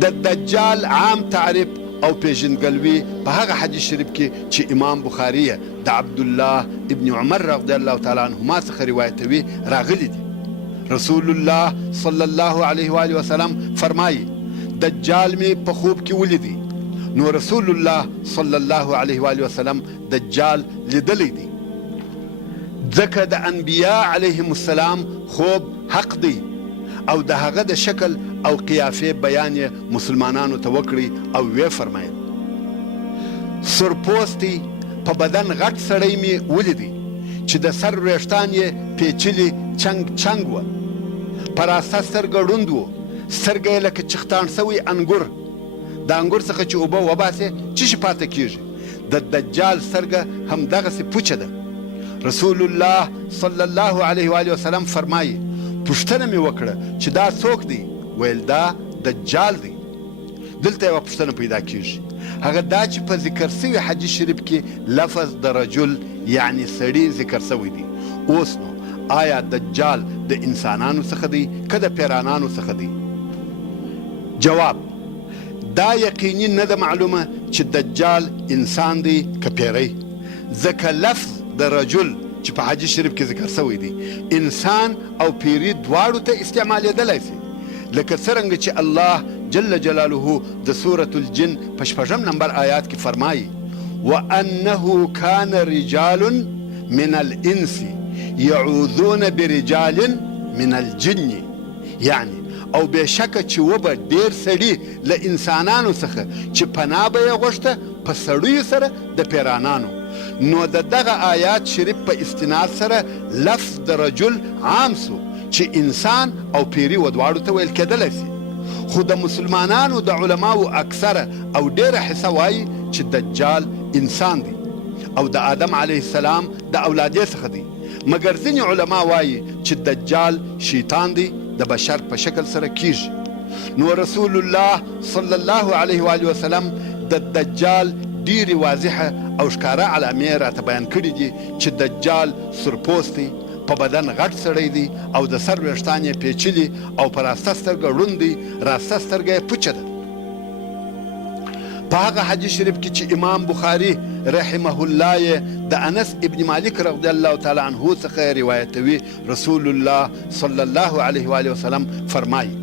د دجال عام تعریف او پیژندګلوي په هغه حدیث شریف کې چې امام بخاري د عبدالله ابن عمر رضی الله تعالی عنهما څخه روایتوي راغلي دي. رسول الله صلی الله علیه و آله وسلم فرمایي دجال مې په خوب کې ولیدی. نو رسول الله صلی الله علیه و آله وسلم دجال لیدلی دی. ځکه د انبیا علیهم السلام خوب حق دی او د هغه د شکل او قیافې بیان یې مسلمانانو ته وکړي او ویې فرمایل سرپوستی په بدن غټ سړی مې ولیدی چې د سر وریښتان یې پیچلي چنګ چنګ وه، په راسته سترګه ړوند و، سترګه یې لکه چختان سوی انګور، د انګور څخه چې اوبه وباسې څه شي پاته کېږي. د دجال سترګه همدغسې پوچه ده. رسول الله صلی الله علیه و آله وسلم فرمایي پوښتنه مې وکړه چې دا څوک دی؟ ویل دا دجال دی. دلته یوه پوښتنه پیدا کېږي، هغه دا چې په ذکر سوي حدیث شریف کې لفظ د رجل یعنی سړي ذکر سوی دی. اوس نو آیا دجال د انسانانو څخه دی که د پیرانانو څخه دی؟ جواب: دا یقیني نه ده معلومه چې دجال انسان دی که پیری، ځکه لفظ د رجل چې په حدیث شریف کې ذکر سوی دی انسان او پیری دواړو ته استعمالېدلی سي، لکه څرنګه چې الله جل جلاله د سورة الجن په 6 نمبر آیات کې فرمایي وَأَنَّهُ كَانَ رِجَالٌ مِنَ الْإِنسِ يَعُوذُونَ بِرِجَالٍ مِنَ الْجِنِّ، یعنی او بېشکه چې وبه ډېر سړي له انسانانو څخه چې پناه به یې غوښته په سړیو سره د پیرانانو. نو د دغه آیات شریف په استناد سره لفظ د رجل عام سو چې انسان او پیری و دواړو ته ویل کېدلی سي. خو د مسلمانانو د علماو اکثره او ډېره حصه وایي چې دجال انسان دی او د آدم علیه السلام د اولادې څخه دی، مګر ځینې علما وایي چې دجال شیطان دی د بشر په شکل سره کیږي. نو رسول الله صلی الله علیه و آله وسلم د دجال ډیرې واضحه او ښکاره علامې راته بیان کړي دي چې دجال سرپوستی، په بدن غټ سړی دی او د سر ویښتان یې پیچلي او په راسته سترګه ړوند دی، راسته سترګه یې پوچه ده. په هغه حدیث شریف کې چې امام بخاري رحمه الله یې د انس ابن مالک رضی الله تعالی عنه څخه روایتوي رسول الله صلی الله علیه و آله وسلم فرمایي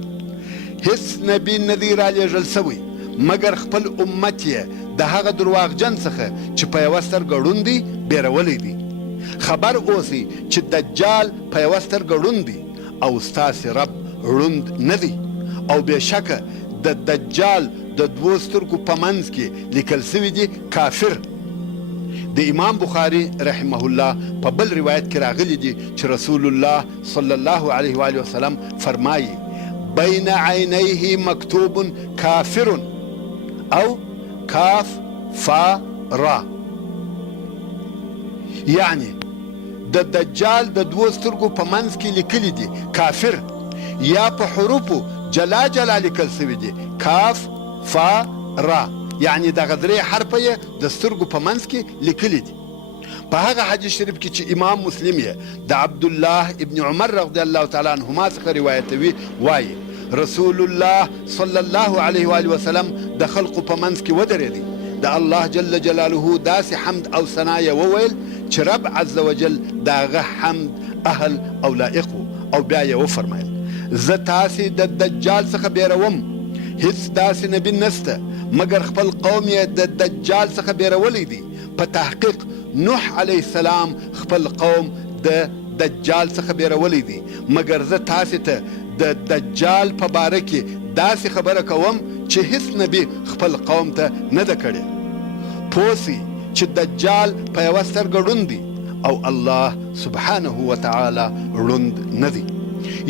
هیڅ نبي نه دی رالیږل سوی مګر خپل امت یې د هغه درواغجن څخه چې په یوه سترګه ړوند دی بیرولی دی. خبر اوسئ چې دجال په یوه سترګه ړوند دی او ستاسې رب ړوند نه دی، او بېشکه د دجال د دوو سترګو په منځ کې لیکل سوي دي کافر. د امام بخاري رحمه الله په بل روایت کې راغلی دي چې رسول الله صلی الله علیه و آله وسلم فرمایي بین عینیه مکتوب کافر او کاف فا را، یعنی د دجال د دوو سترګو په منځ کې لیکلي دي کافر، یا په حروفو جلا جلا لیکل سوي دي کاف فا را، یعنی دغه درې حرفه یې د سترګو په منځ کې لیکلي دي. په هغه حدیث شریف کې چې امام مسلم یې د عبدالله ابن عمر رضی الله تعالی عنهما څخه روایتوي وایي رسول الله صلی الله علیه و آله وسلم د خلقو په منځ کې ودرېدی، د الله جل جلاله داسې حمد او ثنا یې وویل چې رب عز وجل د هغه حمد اهل او لایق او بیا یې وفرمایل زه تاسې د دجال څخه بیروم، هیڅ داسې نبي نسته مګر خپل قوم یې د دجال څخه بیرولی دی. په تحقیق نوح علیه السلام خپل قوم د دجال څخه بیرولی دی، مګر زه تاسې ته د دجال په باره کې داسې خبره کوم چې هیڅ نبي خپل قوم ته نه ده کړې. پوه سئ چې دجال په یوه سترګه ړوند دی او الله سبحانه وتعالی ړوند نه دی.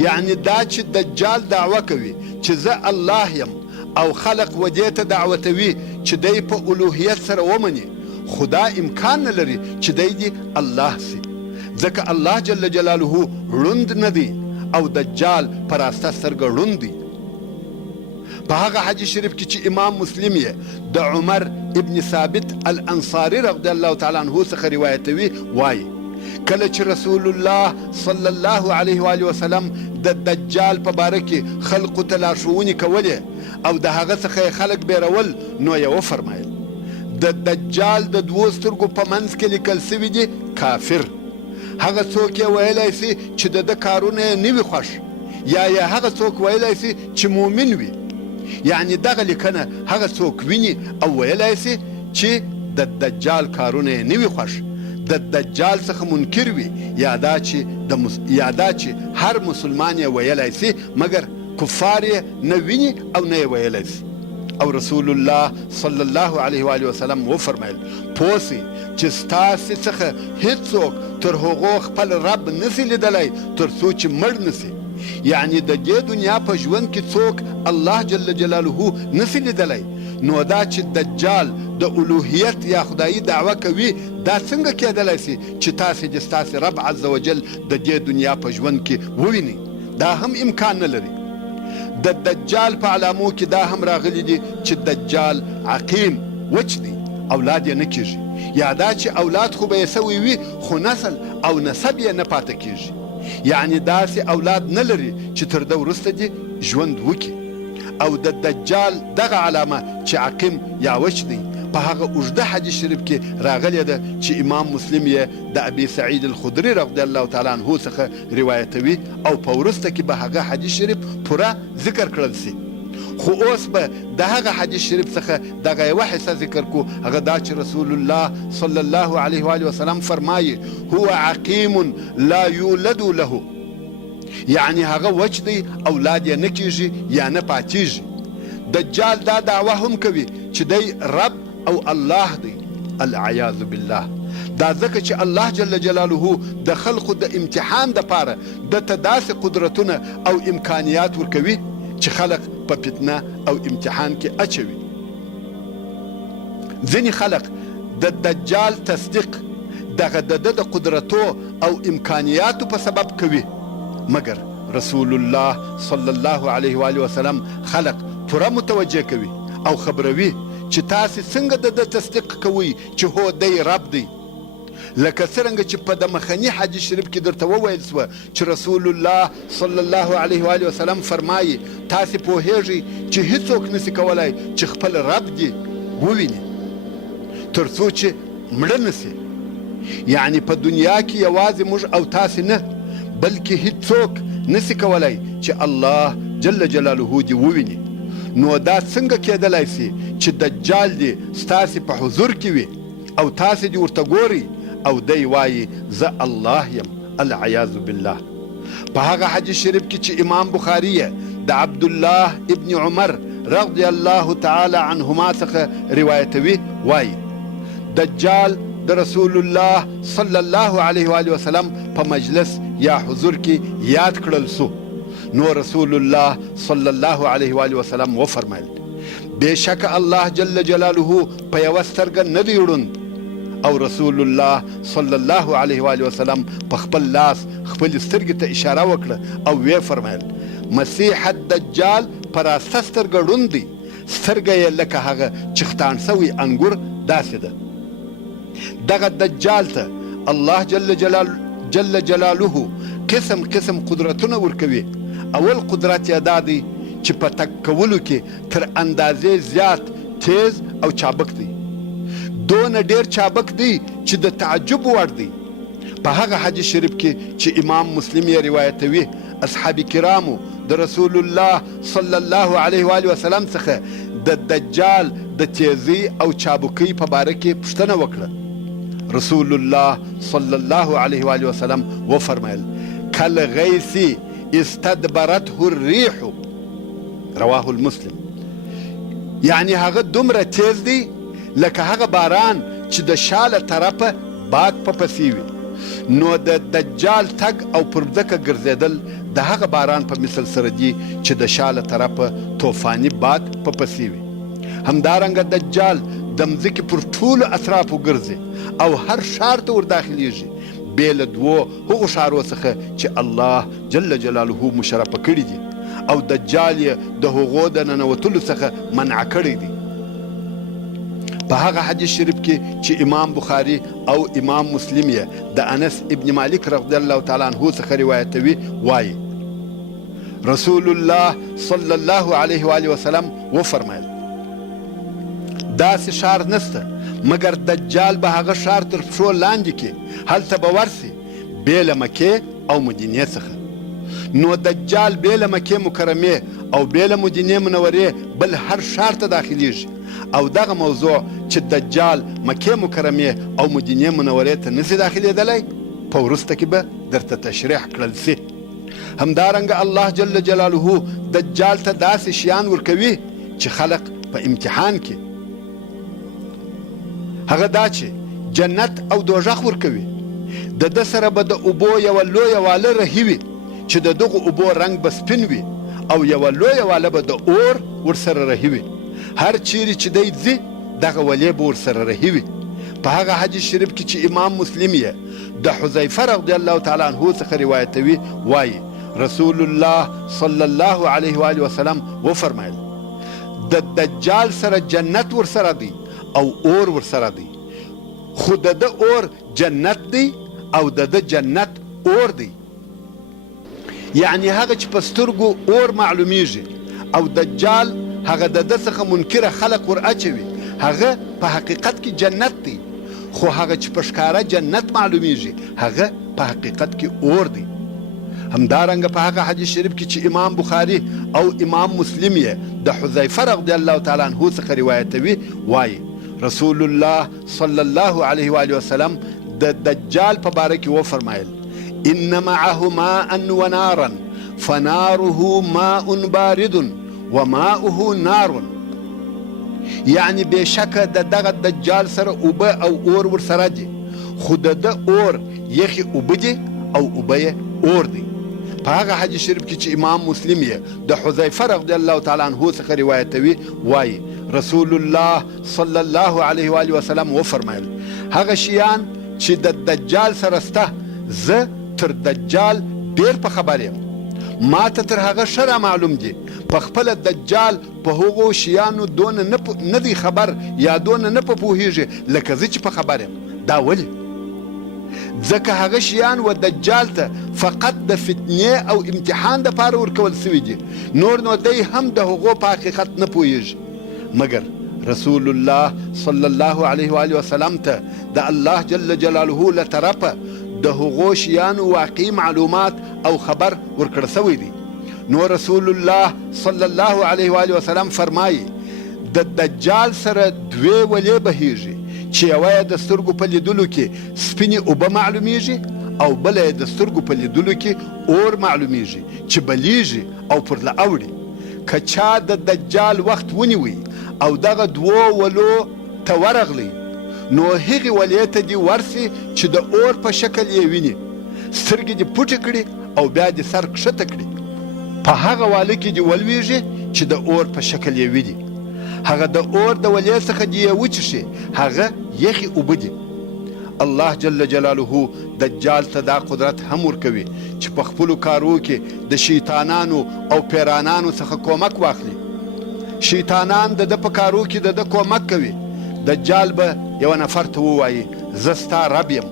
یعنی دا چې دجال دعوه کوي چې زه الله یم او خلق ودې ته دعوتوي چې دی په الوهیت سره ومني، خدا امکان نه لري چې دی دې الله سي، ځکه الله جل جلاله ړوند نه دی او دجال په راسته سترګه ړوند دی. په هغه حدیث شریف کې چې امام مسلم یې د عمر ابن ثابت الانصاري رضی الله تعالی عنه څخه روایتوي وایي کله چې رسول الله صلی الله علیه و آله وسلم د دجال په باره کې خلقو ته لارښوونې کولې او د هغه څخه یې خلک بیرول، نو یې وفرمایل د دجال د دوو سترګو په منځ کې لیکل سوي دي کافر. هغه څوک یې ویلی سي چې د ده کارونه یې نه وي خوښ، یا هغه څوک ویلی سي چې مؤمن وي. یعنی دغه لیکنه هغه څوک ویني او ویلی سي چې د دجال کارونه یې نه وي خوښ، د دجال څخه منکر وي، یا دا چې هر مسلمان یې ویلی سي مګر کفار یې نه ویني او نه یې ویلی سي. او رسول الله صلی الله علیه و وسلم وفرمایل پوه سئ چې ستاسې څخه هیڅوک تر هغو خپل رب نسي لیدلی تر څو چې مړ نسي. یعنی د دې دنیا په ژوند کې څوک الله جل جلاله نسي لیدلی، نو دا چې دجال د الوهیت یا خدایي دعوه کوي، دا څنګه کېدلی سي چې تاسې د ستاسې رب عز وجل د دې دنیا په ژوند کې ووینئ؟ دا هم امکان نه لري. د دجال په علامو کې دا هم راغلی دي چې دجال عقیم وچ دی، اولاد یې نه کېږي، یا دا چې اولاد خو به یې سوی وي خو نسل او نسب یې نه پاته کېږي. یعنی داسې اولاد نه لري چې تر ده وروسته دې ژوند وکړي. او د دجال دغه علامه چې عقیم یا وچ دی په هغه اوږده حدیث شریف کې راغلی ده چې امام مسلم یې د ابي سعید الخدري رضی الله تعالی عنه څخه روایتوي، او په وروسته کې به هغه حدیث شریف پوره ذکر کړل سي. خو اوس به د هغه حدیث شریف څخه دغه یوه حصه ذکر کو، هغه دا چې رسول الله صلی الله علیه و وسلم فرمایي هو عقیم لا یولد له، یعنی هغه وچ دی، اولاد یې نه کېږي یا نه پاتېږي. دجال دا دعوه هم کوي چې دی رب او الله دی، العیاذ بالله. دا ځکه چې الله جل جلاله د خلقو د امتحان دپاره دته داسې قدرتونه او امکانیات ورکوي چې خلق په فتنه او امتحان کې اچوي. ځینې خلق د دجال تصدیق دغه د ده د قدرتو او امکانیاتو په سبب کوي، مګر رسول الله صلی الله علیه و وسلم خلق پوره متوجه کوي او خبروي چې تاسې څنګه د ده تصدیق کوئ چې هو دی رب دی. لکه څرنګه چې په د مخني حدیث شریف کې درته وویل سوه چې رسول الله صلی الله علیه و وسلم فرمایي تاسې پوهیږئ چې هیڅوک نسي کولی چې خپل رب دې وویني تر څو چې مړه نسي. یعنی په دنیا کې یوازې موږ او تاسې نه، بلکې هیڅوک نسي کولی چې الله جل جلاله دې وویني. نو دا څنګه کېدلی سي چې دجال دې ستاسې په حضور کې وي او تاسې دې ورته ګورئ او دی وایي زه الله یم، العیاذ بالله. په هغه حدیث شریف کې چې امام بخاري د عبدالله ابن عمر رضی الله تعالی عنهما څخه روایتوي، وایي دجال د رسول الله صلی الله علیه و وسلم په مجلس یا حضور کې یاد کړل سو. نو رسول الله صلی الله علیه و وسلم وفرمایل بېشکه الله جل جلاله په یوه سترګه نه دی ړوند. او رسول الله صلی الله علیه و وسلم په خپل لاس خپل سترګې ته اشاره وکړه او ویې فرمایل مسیح الدجال په راسته سترګه ړوند دی، سترګه یې لکه هغه چښتان سوی انګور داسې ده. دغه دجال ته الله جل جلاله قسم قسم قدرتونه ورکوي. اول قدرت یې دا دی چې په تک کولو کې تر اندازې زیات تیز او چابک دی، دونه ډیر چابک دی چې د تعجب وړ دی. په هغه حدیث شریف کې چې امام مسلم یې روایتوي، اصحاب کرامو د رسول الله صلی الله علیه و وسلم څخه د دجال د تیزی او چابکۍ په باره کې پوښتنه وکړه. رسول الله صلی الله علیه و وسلم وفرمایل کالغیث استدبرته الریح، رواه المسلم. یعنی هغه دومره تیز دی لکه هغه باران چې د شاله طرفه باد په پسې وي. نو د دجال تګ او پر ځمکه ګرځېدل د هغه باران په مثل سره دي چې د شاله طرفه طوفاني باد په پسې وي. همدارنګه دجال د مځکې پر ټولو اطرافو ګرځي او هر ښار ته ورداخلیږي، بې له دوو هغو ښارو څخه چې الله جل جلاله مشرفه کړي دي، او دجال یې د هغو د ننوتلو څخه منع کړی دی. په هغه حدیث شریف کې چې امام بخاري او امام مسلم یې د انس ابن مالک رضی الله تعالی عنه څخه روایتوي، وایي رسول الله صلی الله علیه و آله وسلم وفرمایل داسې ښار نشته مګر دجال به هغه ښار تر پښو لاندې کړي، هلته به ورسي بې له مکې او مدینې څخه. نو دجال بې له مکې مکرمې او بې له مدینې منورې بل هر ښار ته داخلیږي، او دغه موضوع چې دجال مکې مکرمې او مدینې منورې ته نشي داخلېدلی په وروسته کې به درته تشریح کړل سي. همدارنګه الله جل جلاله دجال ته داسې شیان ورکوي چې خلق په امتحان کې، هغه دا چې جنت او دوژخ ورکوي. د ده سره به د اوبو یوه لویه واله رهي وي چې د دغو اوبو رنګ به سپین وي، او یوه لویه واله به د اور ورسره رهي وي. هر چیرې چې دی ځي دغه ولې به ورسره رهي وي. په هغه حدیث شریف کې چې امام مسلم یې د حذیفه رضی الله تعالی عنه څخه روایتوي وایي رسول الله صلی الله علیه و آله وسلم وفرمایل د دجال سره جنت ورسره دی او اور ورسره دی، خو د ده اور جنت دی او د ده جنت اور دی. یعنی هغه چې په سترګو اور معلومیږي او دجال هغه د ده څخه منکره خلق ور اچوي، هغه په حقیقت کې جنت دی، خو هغه چې په ښکاره جنت معلومیږي هغه په حقیقت کې اور دی. همدارنګه په هغه حدیث شریف کې چې امام بخاري او امام مسلم یې د حذیفه رضی الله تعالی عنه څخه روایتوي وایي رسول الله صلی الله علیه و آله وسلم د دجال په باره کې وفرمایل ان معه ماء ونارا فناره ماء بارد وماؤه نار. یعنی بېشکه د دغه دجال سره اوبه او اور ورسره دي، خو د ده اور یخې اوبه دي او اوبه یې اور دی. په هغه حدیث شریف کې چې امام مسلم یې د حذیفه رضی الله تعالی عنه څخه روایتوي وایي رسول الله صلی الله علیه و آله وسلم وفرمایل هغه شیان چې د دجال سره شته زه تر دجال ډېر په خبر یم، ما ته تر هغه ښه معلوم دي. په خپله دجال په هغو شیانو دونه نه دی خبر یا دونه نه په پوهېږي لکه زه چې په خبر یم. دا ولې؟ ځکه هغه شیان و دجال ته فقط د فتنې او امتحان دپاره ورکول سوي دي، نور نو دی هم د هغو په حقیقت نه پوهېږي. مګر رسول الله صلی الله علیه و آله وسلم ته د الله جل جلاله له طرفه د هغو شیانو واقعي معلومات او خبر ورکړل سوی دی. نو رسول الله صلی الله علیه و آله وسلم فرمایي د دجال سره دوې ولې بهیږي چې یوه یې د سترګو په لیدلو کې سپینې اوبه معلومیږي او بله یې د سترګو په لیدلو کې اور معلومیږي چې بلیږي او پر له اوړي. که چا د دجال وخت ونیوي او دغه دوو ولو ته ورغلی نو هغې ولې ته دې ورسي چې د اور په شکل یې ویني، سترګې دې پټې کړي او بیا دې سر کښته کړي، په هغه واله کې دې ولویږي چې د اور په شکل یې ویني، هغه د اور د ولې څخه دې یې وچښي، هغه یخې اوبه دي. الله جل جلاله دجال ته دا قدرت هم ورکوي چې په خپلو کارو کې د شیطانانو او پیرانانو څخه کومک واخلي. شیطانان د ده په کارو کې د ده کومک کوي. دجال به یو نفر ته ووایي زه ستا رب یم،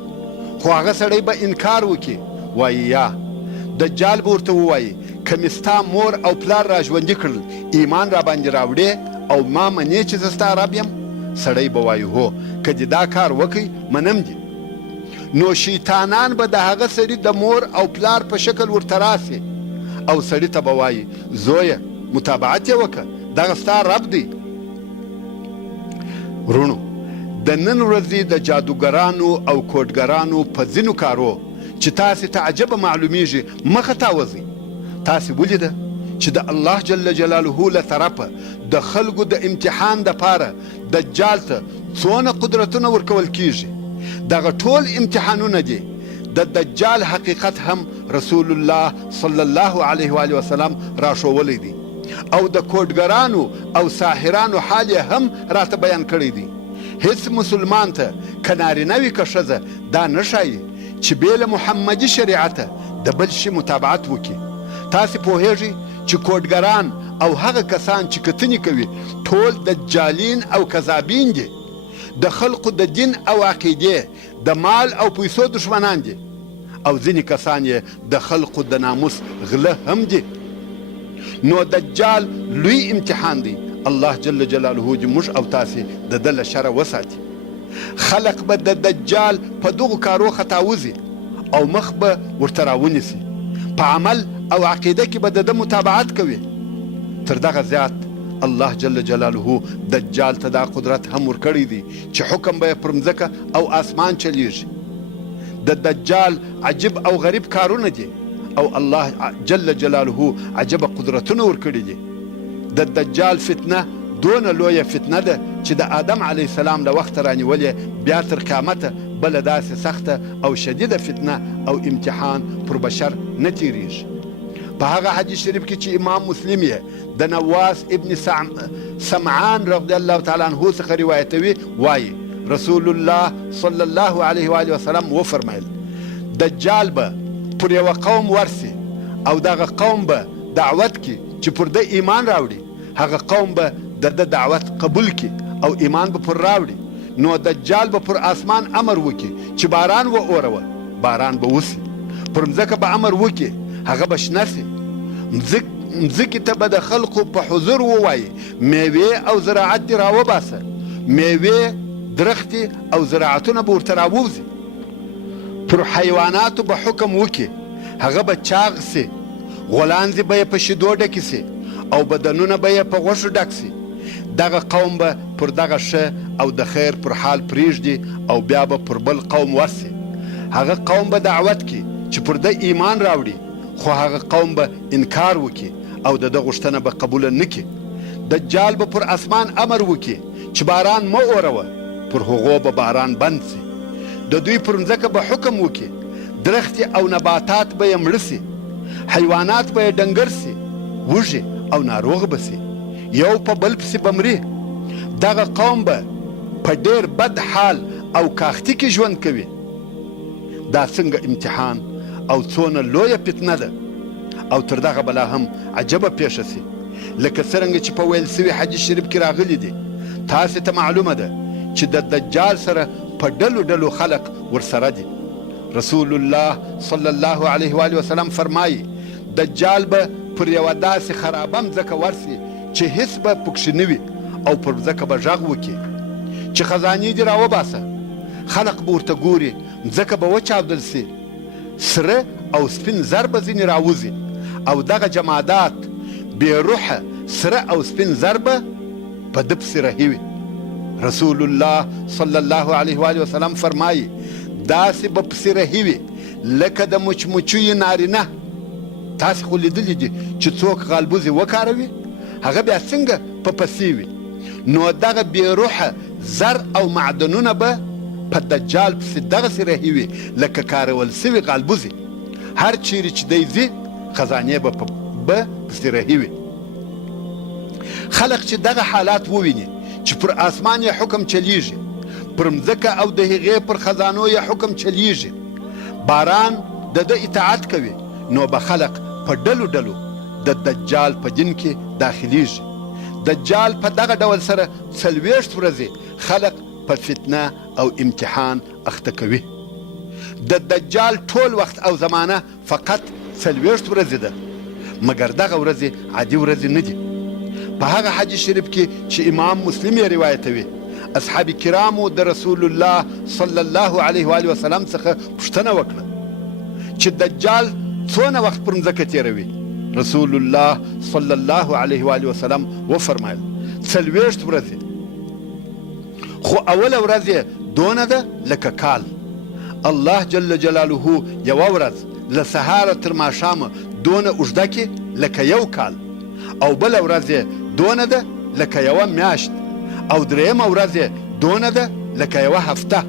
خو هغه سړی به انکار وکړي وایي یا. دجال به ورته ووایي که مې ستا مور او پلار را ژوندي کړل ایمان را باندې راوړې او ما منې چې زه ستا رب یم؟ سړی به وایي هو، که دې دا کار وکړي منم دي. نو شیطانان به د هغه سړي د مور او پلار په شکل ورته راسي او سړي ته به وایي زویه متابعت یې وکړه، دغه ستا رب دی. ورونو، د نن ورځې د جادوګرانو او کوډګرانو په ځینو کارو چې تاسې ته عجبه معلومیږي مخه تاوځئ. تاسې ولیده چې د الله جل جلاله له طرفه د خلکو د امتحان دپاره دجال ته څونه قدرتونه ورکول کیږي. دغه ټول امتحانونه دي. د دجال حقیقت هم رسول الله صلی الله علیه و آله وسلم راښوولی دی او د کوډګرانو او ساحرانو حال یې هم راته بیان کړی دی. هیڅ مسلمان ته که نارینه وي که ښځه دا نه ښایي چې بې له محمدي شریعته د بل شي متابعت وکړي. تاسې پوهیږئ چې کوډګران او هغه کسان چې کتنې کوي ټول دجالین او کذابین دي، د خلقو د دین او عقیدې د مال او پیسو دشمنان دي، او ځینې کسان یې د خلقو د ناموس غله هم دي. نو دجال لوی امتحان دی. الله جل جلاله دې موږ او تاسې د ده له شره وساتي. خلق به د دجال په دغو کارو خطاوځي او مخ به ورته راونیسي. په عمل او عقیده کې به د ده متابعت کوي. تر دغه زیات الله جل جلاله دجال ته دا قدرت هم ورکړی دی چې حکم به یې پر مځکه او آسمان چلیږي. د دجال عجیب او غریب کارونه دي او الله جل جلاله عجبه قدرتونه ورکړي دي. د دجال فتنه دونه لویه فتنه ده چې د آدم علیه السلام له وخته رانیولې بیا تر قیامته بله داسې سخته او شدیده فتنه او امتحان پر بشر نه تیریږي. په هغه حدیث شریف کې چې امام مسلم یې د نواس ابن سمعان رضی الله تعالی عنه څخه روایتوي وایي رسول الله صلی الله علیه و آله وسلم وفرمایل دجال به پر یوه قوم ورسي او دغه قوم به دعوت کی چې پر ده ایمان راوړي. هغه قوم به د ده دعوت قبول کی او ایمان به پر راوړي. نو دجال به پر آسمان امر وکي چې باران و اوروه، باران به وسي. پر مځکه به امر وکي، هغه به شنه سي. مځکې ته به د خلقو په حضور ووایي میوې او زراعت دې راوباسه. میوې، درختې او زراعتونه به ورته راووځي. پر حیواناتو به حکم وکي، هغه به چاغ سي. غولانځې به یې په شیدو ډکې سي او بدنونه به یې په غوښو ډک سي. دغه قوم به پر دغه ښه او د خیر پر حال پرېږدي او بیا به پر بل قوم ورسي. هغه قوم به دعوت کی چې پر ده ایمان راوړي، خو هغه قوم به انکار وکي او د ده غوښتنه به قبوله نه کړي. دجال به پر اسمان امر وکي چې باران مه اوروه، پر هغو به باران بند سي. د دوی پر مځکه به حکم وکي، درختې او نباتات به یې مړه سي، حیوانات به یې ډنګر سي، وږي او ناروغ به سي، یو په بل پسې به مري. دغه قوم به په ډېر بد حال او کاختي کې ژوند کوي. دا څنګه امتحان او څونه لویه فتنه ده. او تر دغه بلا هم عجبه پیښه سي لکه څرنګه چې په ویل سوي حدیث شریف کې راغلی دي. تاسې ته معلومه ده چې د دجال سره په ډلو ډلو خلق ورسره دي. رسول الله صلی الله علیه و آله وسلم فرمایي دجال به پر یوه داسې خرابه مځکه ورسي چې هیڅ به پکښې نه وي او پر مځکه به غږ وکړي چې خزانې دې راوباسه. خلق به ورته ګوري، مځکه به وچاودل سي، سره او سپین زر به ځینې راوځي او دغه جمادات بې روحه سره او سپین زر به په ده پسې رهي وي. رسول الله صلی الله علیه و آله وسلم فرمایي داسې به پسې رهي وي لکه د مچمچیو نارینه. تاسې خو لیدلي دي چې څوک غالبوزې وکاروي هغه بیا څنګه په پسې وي. نو دغه بې روحه زر او معدنونه به په دجال پسې دغسې رهي وي لکه کارول سوي غالبوزې. هر چیرې چې دی ځي خزانې به پسې رهي وي. خلق چې دغه حالات وویني چې پر آسمان یې حکم چلیږي، پر مځکه او د هغې پر خزانو یې حکم چلیږي، باران د ده اطاعت کوي، نو به خلق په ډلو ډلو د دجال په دین کې داخلیږي. دجال په دغه ډول سره 40 ورځې خلق په فتنه او امتحان اخته کوي. د دجال ټول وخت او زمانه فقط 40 ورځې ده، مګر دغه ورځې عادي ورځې نه دي. په هغه حدیث شریف کې چې امام مسلم یې روایتوي اصحاب کرامو د رسول الله صلی الله علیه و آله وسلم څخه پوښتنه وکړه چې دجال څونه وخت پر مځکه تېروي. رسول الله صلی الله علیه و آله وسلم وفرمایل 40 ورځې، خو اوله ورځ یې دونه ده لکه کال. الله جل جلاله یوه ورځ له سهاره تر ماښامه دونه اوږده کړي لکه یو کال، او بله ورځ یې دونه ده لکه یوه میاشت، او درېیمه ورځ یې دونه ده لکه یوه هفته،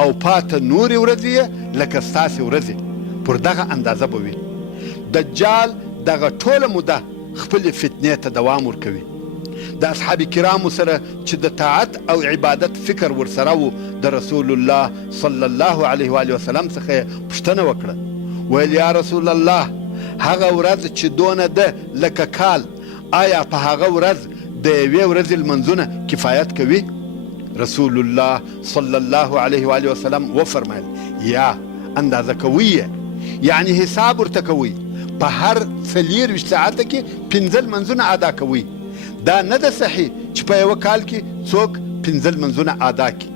او پاته نورې ورځې یې لکه ستاسې ورځې. پر دغه اندازه به وي. دجال دغه ټوله موده خپلې فتنې ته دوام ورکوي. د اصحاب کرامو سره چې د طاعت او عبادت فکر ورسره و د رسول الله صلی الله علیه و آله وسلم څخه یې پوښتنه وکړه، ویل یا رسول الله هغه ورځ چې دونه ده لکه کال، آیا په هغه ورځ د یوې ورځې لمنځونه کفایت کوي؟ رسول الله صلی الله علیه و آله وسلم وفرمایل یا اندازه کوي، یعنی حساب ورته کوي. په په هر 24 ساعته کې 5 لمونځونه ادا کوئ. دا نه ده صحیح چې په یوه کال کې څوک 5 لمونځونه ادا کړي.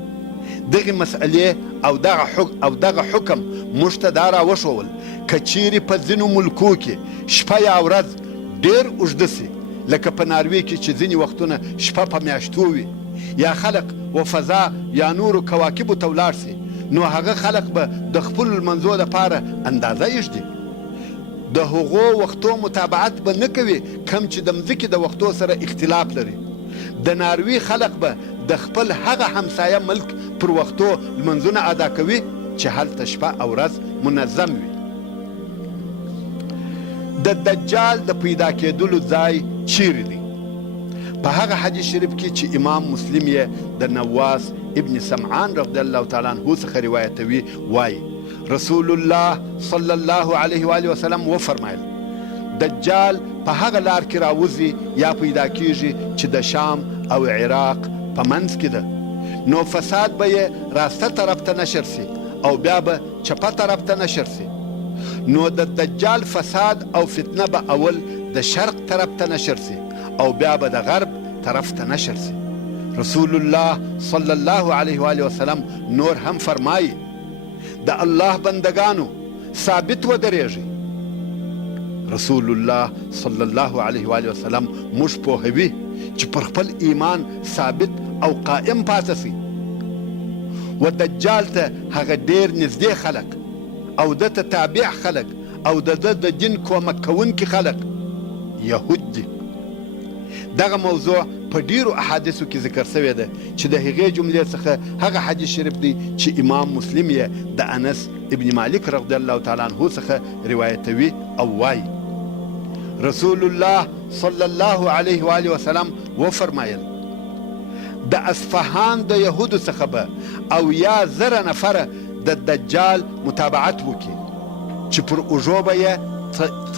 دغې مسئلې او دغه حکم موږ ته دا راوښول که چیرې په ځینو ملکو کې شپه یا ورځ ډېر اوږده سي، لکه په ناروې کې چې ځینې وختونه شپه په میاشتو وي، یا خلق و فضا یا نورو کواکبو ته ولاړ سي، نو هغه خلق به د خپلو لمنځو دپاره اندازه ایږدي. د هغو وختو متابعت به نه کوي کم چې د مځکې د وختو سره اختلاف لري. د ناروې خلق به د خپل هغه همسایه ملک پر وختو لمنځونه ادا کوي چې هلته شپه او ورځ منظم وي. د دجال د پیدا کېدلو ځای چیرې دی؟ په هغه حدیث شریف کې چې امام مسلم یې د نواس ابن سمعان رضی الله تعالی عنه څخه روایتوي، وایي رسول الله صلی الله علیه و آله وسلم وفرمایل دجال په هغه لار کې راوځي یا پیدا کیږي چې د شام او عراق په منځ کې ده، نو فساد به یې راسته طرف ته نشر سي او بیا به چپه طرف ته نشر سي. نو د دجال فساد او فتنه به اول د شرق طرف ته نشر سي او بیا به د غرب طرف ته نشر سي. رسول الله صلی الله علیه و آله وسلم نور هم فرمایي د الله بندگانو ثابت ودرېږئ. رسول الله صلی الله علیه و آله وسلم موږ پوهوي چې پر خپل ایمان ثابت او قائم پاتې سي. و دجال ته هغه ډېر نږدې خلک او د ته تابع خلک او د د دین کومک کوونکي خلک یهود دي. دغه موضوع په ډیرو احادیثو کې ذکر شوې ده چې د هغې جملې څخه هغه حدیث شریف دی چې امام مسلم یې د انس ابن مالک رضی الله تعالی عنه څخه روایتوي او وایي رسول الله صلی الله علیه و آله وسلم وفرمایل د اصفهان د یهودو څخه به 80,000 نفره د دجال متابعت وکړي چې پر اوږو به یې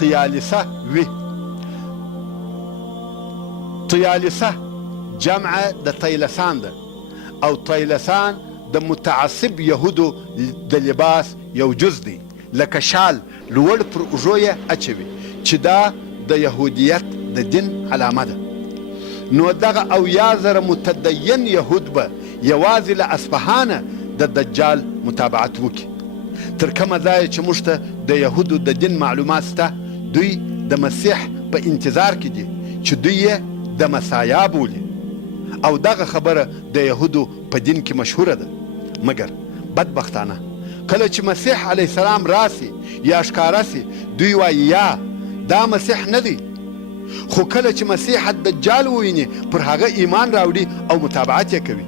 طیالسه وي. طیالسه جمع د طیلسان ده او طیلسان د متعصب یهودو د لباس یو جز دی، لکه شال لوړ پر اوږو یې اچوي چې دا د یهودیت د دین علامه ده. نو دغه 80,000 متدین یهود به یوازې له اصفهانه د دجال متابعت وکړي. تر کومه ځایه چې موږ ته د یهودو د دین معلومات شته، دوی د مسیح په انتظار کې دي چې دوی یې د مسایا بولي، او دغه خبره د یهودو په دین کې مشهوره ده. مګر بدبختانه کله چې مسیح علیه السلام راسي یا ښکاره سي، دوی وایي یا دا مسیح نه دی، خو کله چې مسیح الدجال وویني پر هغه ایمان راوړي او متابعت یې کوي.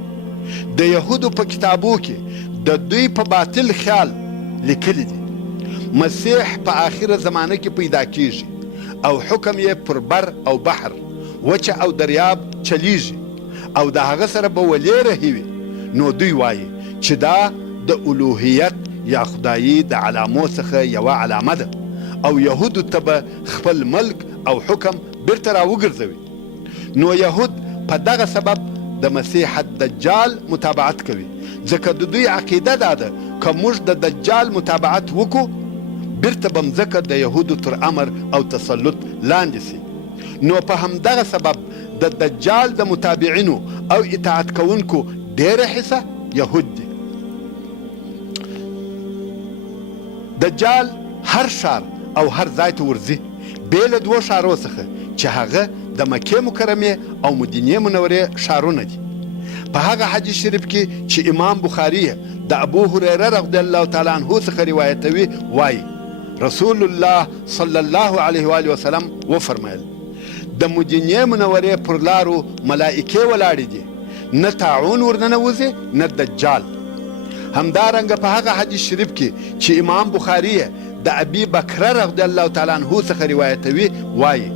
د یهودو په کتابو کې د دوی په باطل خیال لیکلی دي مسیح په آخره زمانه کې پیدا کیږي او حکم یې پر بر او بحر وچه او دریاب چلیږي او د هغه سره به ولې رهي. نو دوی وایي چې دا د الوهیت یا خدایي د علامو څخه یوه علامه ده او یهودو ته به خپل ملک او حکم بیرته راوګرځوي. نو یهود په دغه سبب د مسیح الدجال متابعت کوي، ځکه د دوی عقیده دا ده که موږ د دجال متابعت وکړو بیرته به مځکه د یهودو تر امر او تسلط لاندې سي. نو په همدغه سبب د دجال د متابعینو او اطاعت کوونکو ډېره حصه یهود دي. دجال هر ښار او هر ځای ته ورځي بې له 2 ښارو څخه چې هغه د مکې مکرمې او مدینې منورې ښارونه دي. په هغه حدیث شریف کې چې امام بخاري د ابو هریره رضی الله تعالی عنه څخه روایتوي، وایي رسول الله صلی الله علیه و آله وسلم وفرمایل د مدینې منورې پر لارو ملائکې ولاړې دي، نه طاعون ورننوځي نه دجال. همدارنګه په هغه حدیث شریف کې چې امام بخاري د ابي بکر رضی الله تعالی عنه څخه روایتوي، وایي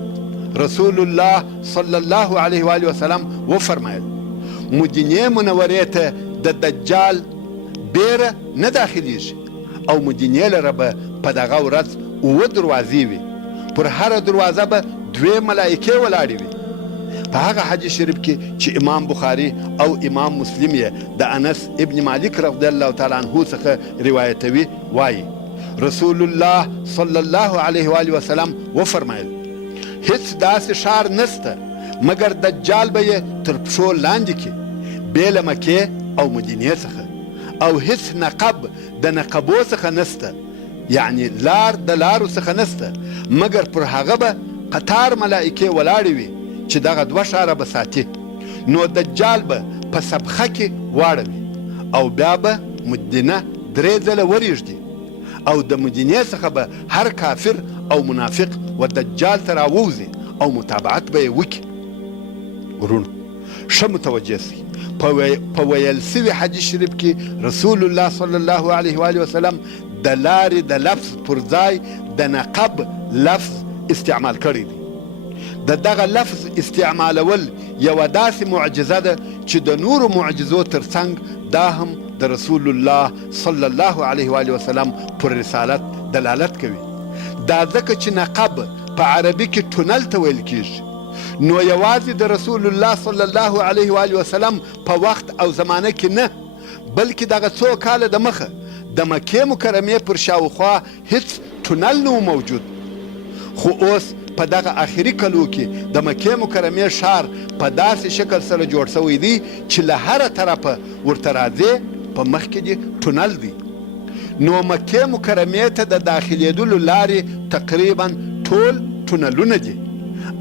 رسول الله صلی الله علیه و آله وسلم وفرمایل مدینې منورې ته د دجال بیره نه داخلیږي او مدینې لره به په دغه ورځ 7 دروازې وي، پر هره دروازه به 2 ملائکې ولاړې وي. په هغه حدیث شریف کې چې امام بخاري او امام مسلم یې د انس ابن مالک رضی الله تعالی عنه څخه روایتوي، وایي رسول الله صلی الله علیه و آله وسلم وفرمایل هیڅ داسې ښار نسته مګر دجال به یې تر پښو لاندې کړي بې له مکې او مدینې څخه او هیڅ نقب د نقبو څخه نسته یعنی لار د لارو څخه نسته مګر پر هغه به قطار ملائکې ولاړې وي چې دغه دوه ښاره به ساتي نو دجال به په سبخه کې واړوي او بیا به مدینه 3 ځله وریږدي او د مدینې څخه به هر کافر او منافق و دجال ته راووځي او متابعت به یې وکړي ورونو ښه متوجه سئ په ویل سوي حدیث شریف کې رسول الله صلی الله علیه و آله وسلم د لارې د لفظ پر ځای د نقب لفظ استعمال کړی دی د دغه لفظ استعمالول یوه داسې معجزه ده چې د نورو معجزو ترڅنګ دا هم د رسول الله صلی الله علیه و آله وسلم پر رسالت دلالت کوي دا ځکه چې نقب په عربي کې ټونل ته ویل کیږي نو یوازې د رسول الله صلی الله علیه و آله وسلم په وخت او زمانه کې نه بلکې دغه څو کاله د مخه د مکې مکرمې پر شاوخوا هیڅ ټونل نه موجود خو اوس په دغه آخري کلو کې د مکې مکرمې ښار په داسې شکل سره جوړ شوی دی چې له هره طرفه ورته راځې په مخ کې دې ټونل دی نو مکې مکرمې ته د داخلېدلو لارې تقریبا ټول ټونلونه دي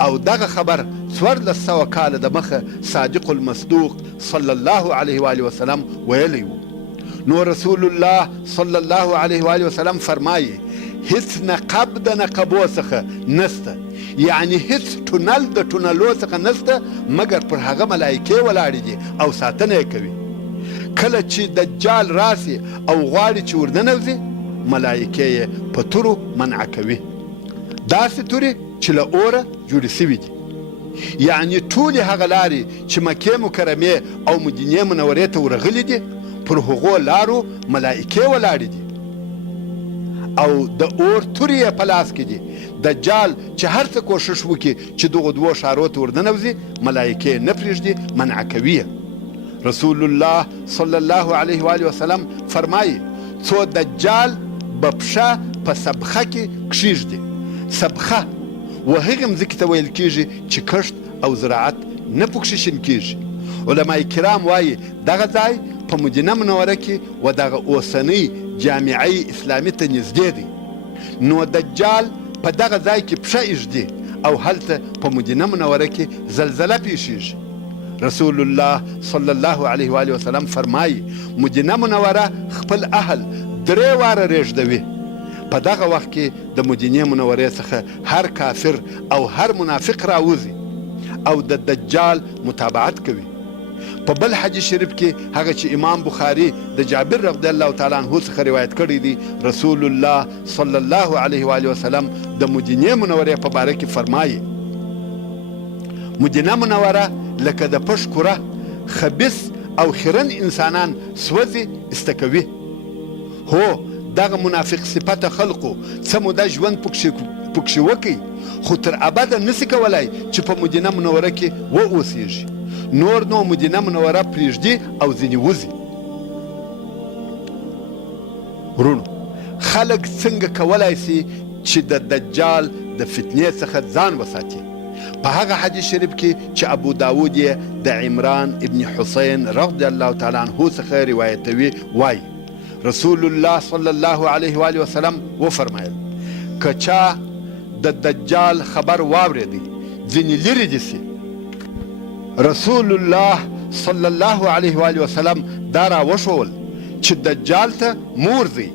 او دغه خبر 1400 کاله د مخه صادق المصدوق صلی الله علیه و آله وسلم ویلی و نو رسول الله صلی الله علیه و آله وسلم فرمایي هیڅ نقب د نقبو څخه نسته یعنی هیڅ ټونل د ټونلو څخه نسته مګر پر هغه ملایکې ولاړې دي او ساتنه یې کوي کله چې دجال راسي او غواړي چې ورننوځي ملایکې یې په تورو منع کوي داسې تورې چې له اوره جوړې سوي دي یعنی ټولې هغه لارې چې مکې مکرمې او مدینې منورې ته ورغلي دي پر هغو لارو ملایکې ولاړې دي او د اور تورې یې په لاس کې دي دجال چې هر څه کوشش وکړي چې دغو دوو ښارو ته ورننوځي ملایکې نه پرېږدي منع کوي رسول الله صلی الله علیه و آله وسلم فرمایي څو دجال به پښه په سبخه کې کښېږدي سبخه و هغې مځکې ته ویل کېږي چې کښت او زراعت نه پکښې شین کېږي علما کرام وایي دغه ځای په مدینه منوره کې و دغه اوسنۍ جامعه اسلامي ته نږدې دی نو دجال په دغه ځای کې پښه ایږدي او هلته په مدینه منوره کې زلزله پیښیږي رسول الله صلی الله علیه و آله وسلم فرمایي مدینه منوره خپل اهل 3 واره رېږدوي په دغه وخت کې د مدینې منورې څخه هر کافر او هر منافق راوځي او د دجال متابعت کوي په بل حدیث شریف کې هغه چې امام بخاري د جابر رضی الله تعالی عنه څخه روایت کړی دی رسول الله صلی الله علیه و آله وسلم د مدینې منورې په باره کې فرمایي مدینه منوره لکه د پش کوره خبیث او خیرن انسانان سوځي استکوي هو دغه منافق صفته خلقو څه موده ژوند پکښې وکړي خو تر ابده نسي کولای چې په مدینه منوره کې واوسیږي نور نو مدینه منوره پرېږدي او ځینې وځي ورونو خلک څنګه کولای سي چې د دجال د فتنې څخه ځان وساتي په هغه حدیث شریف کې چې ابو داود یې د عمران ابن حسین رضی الله تعالی عنه څخه روایتوي وایي رسول الله صلی الله علیه و آله وسلم وفرمایل که چا د دجال خبر واورېدی ځینې لرې دي سي رسول الله صلی الله علیه و آله وسلم دا راوښول چې دجال ته مور ځي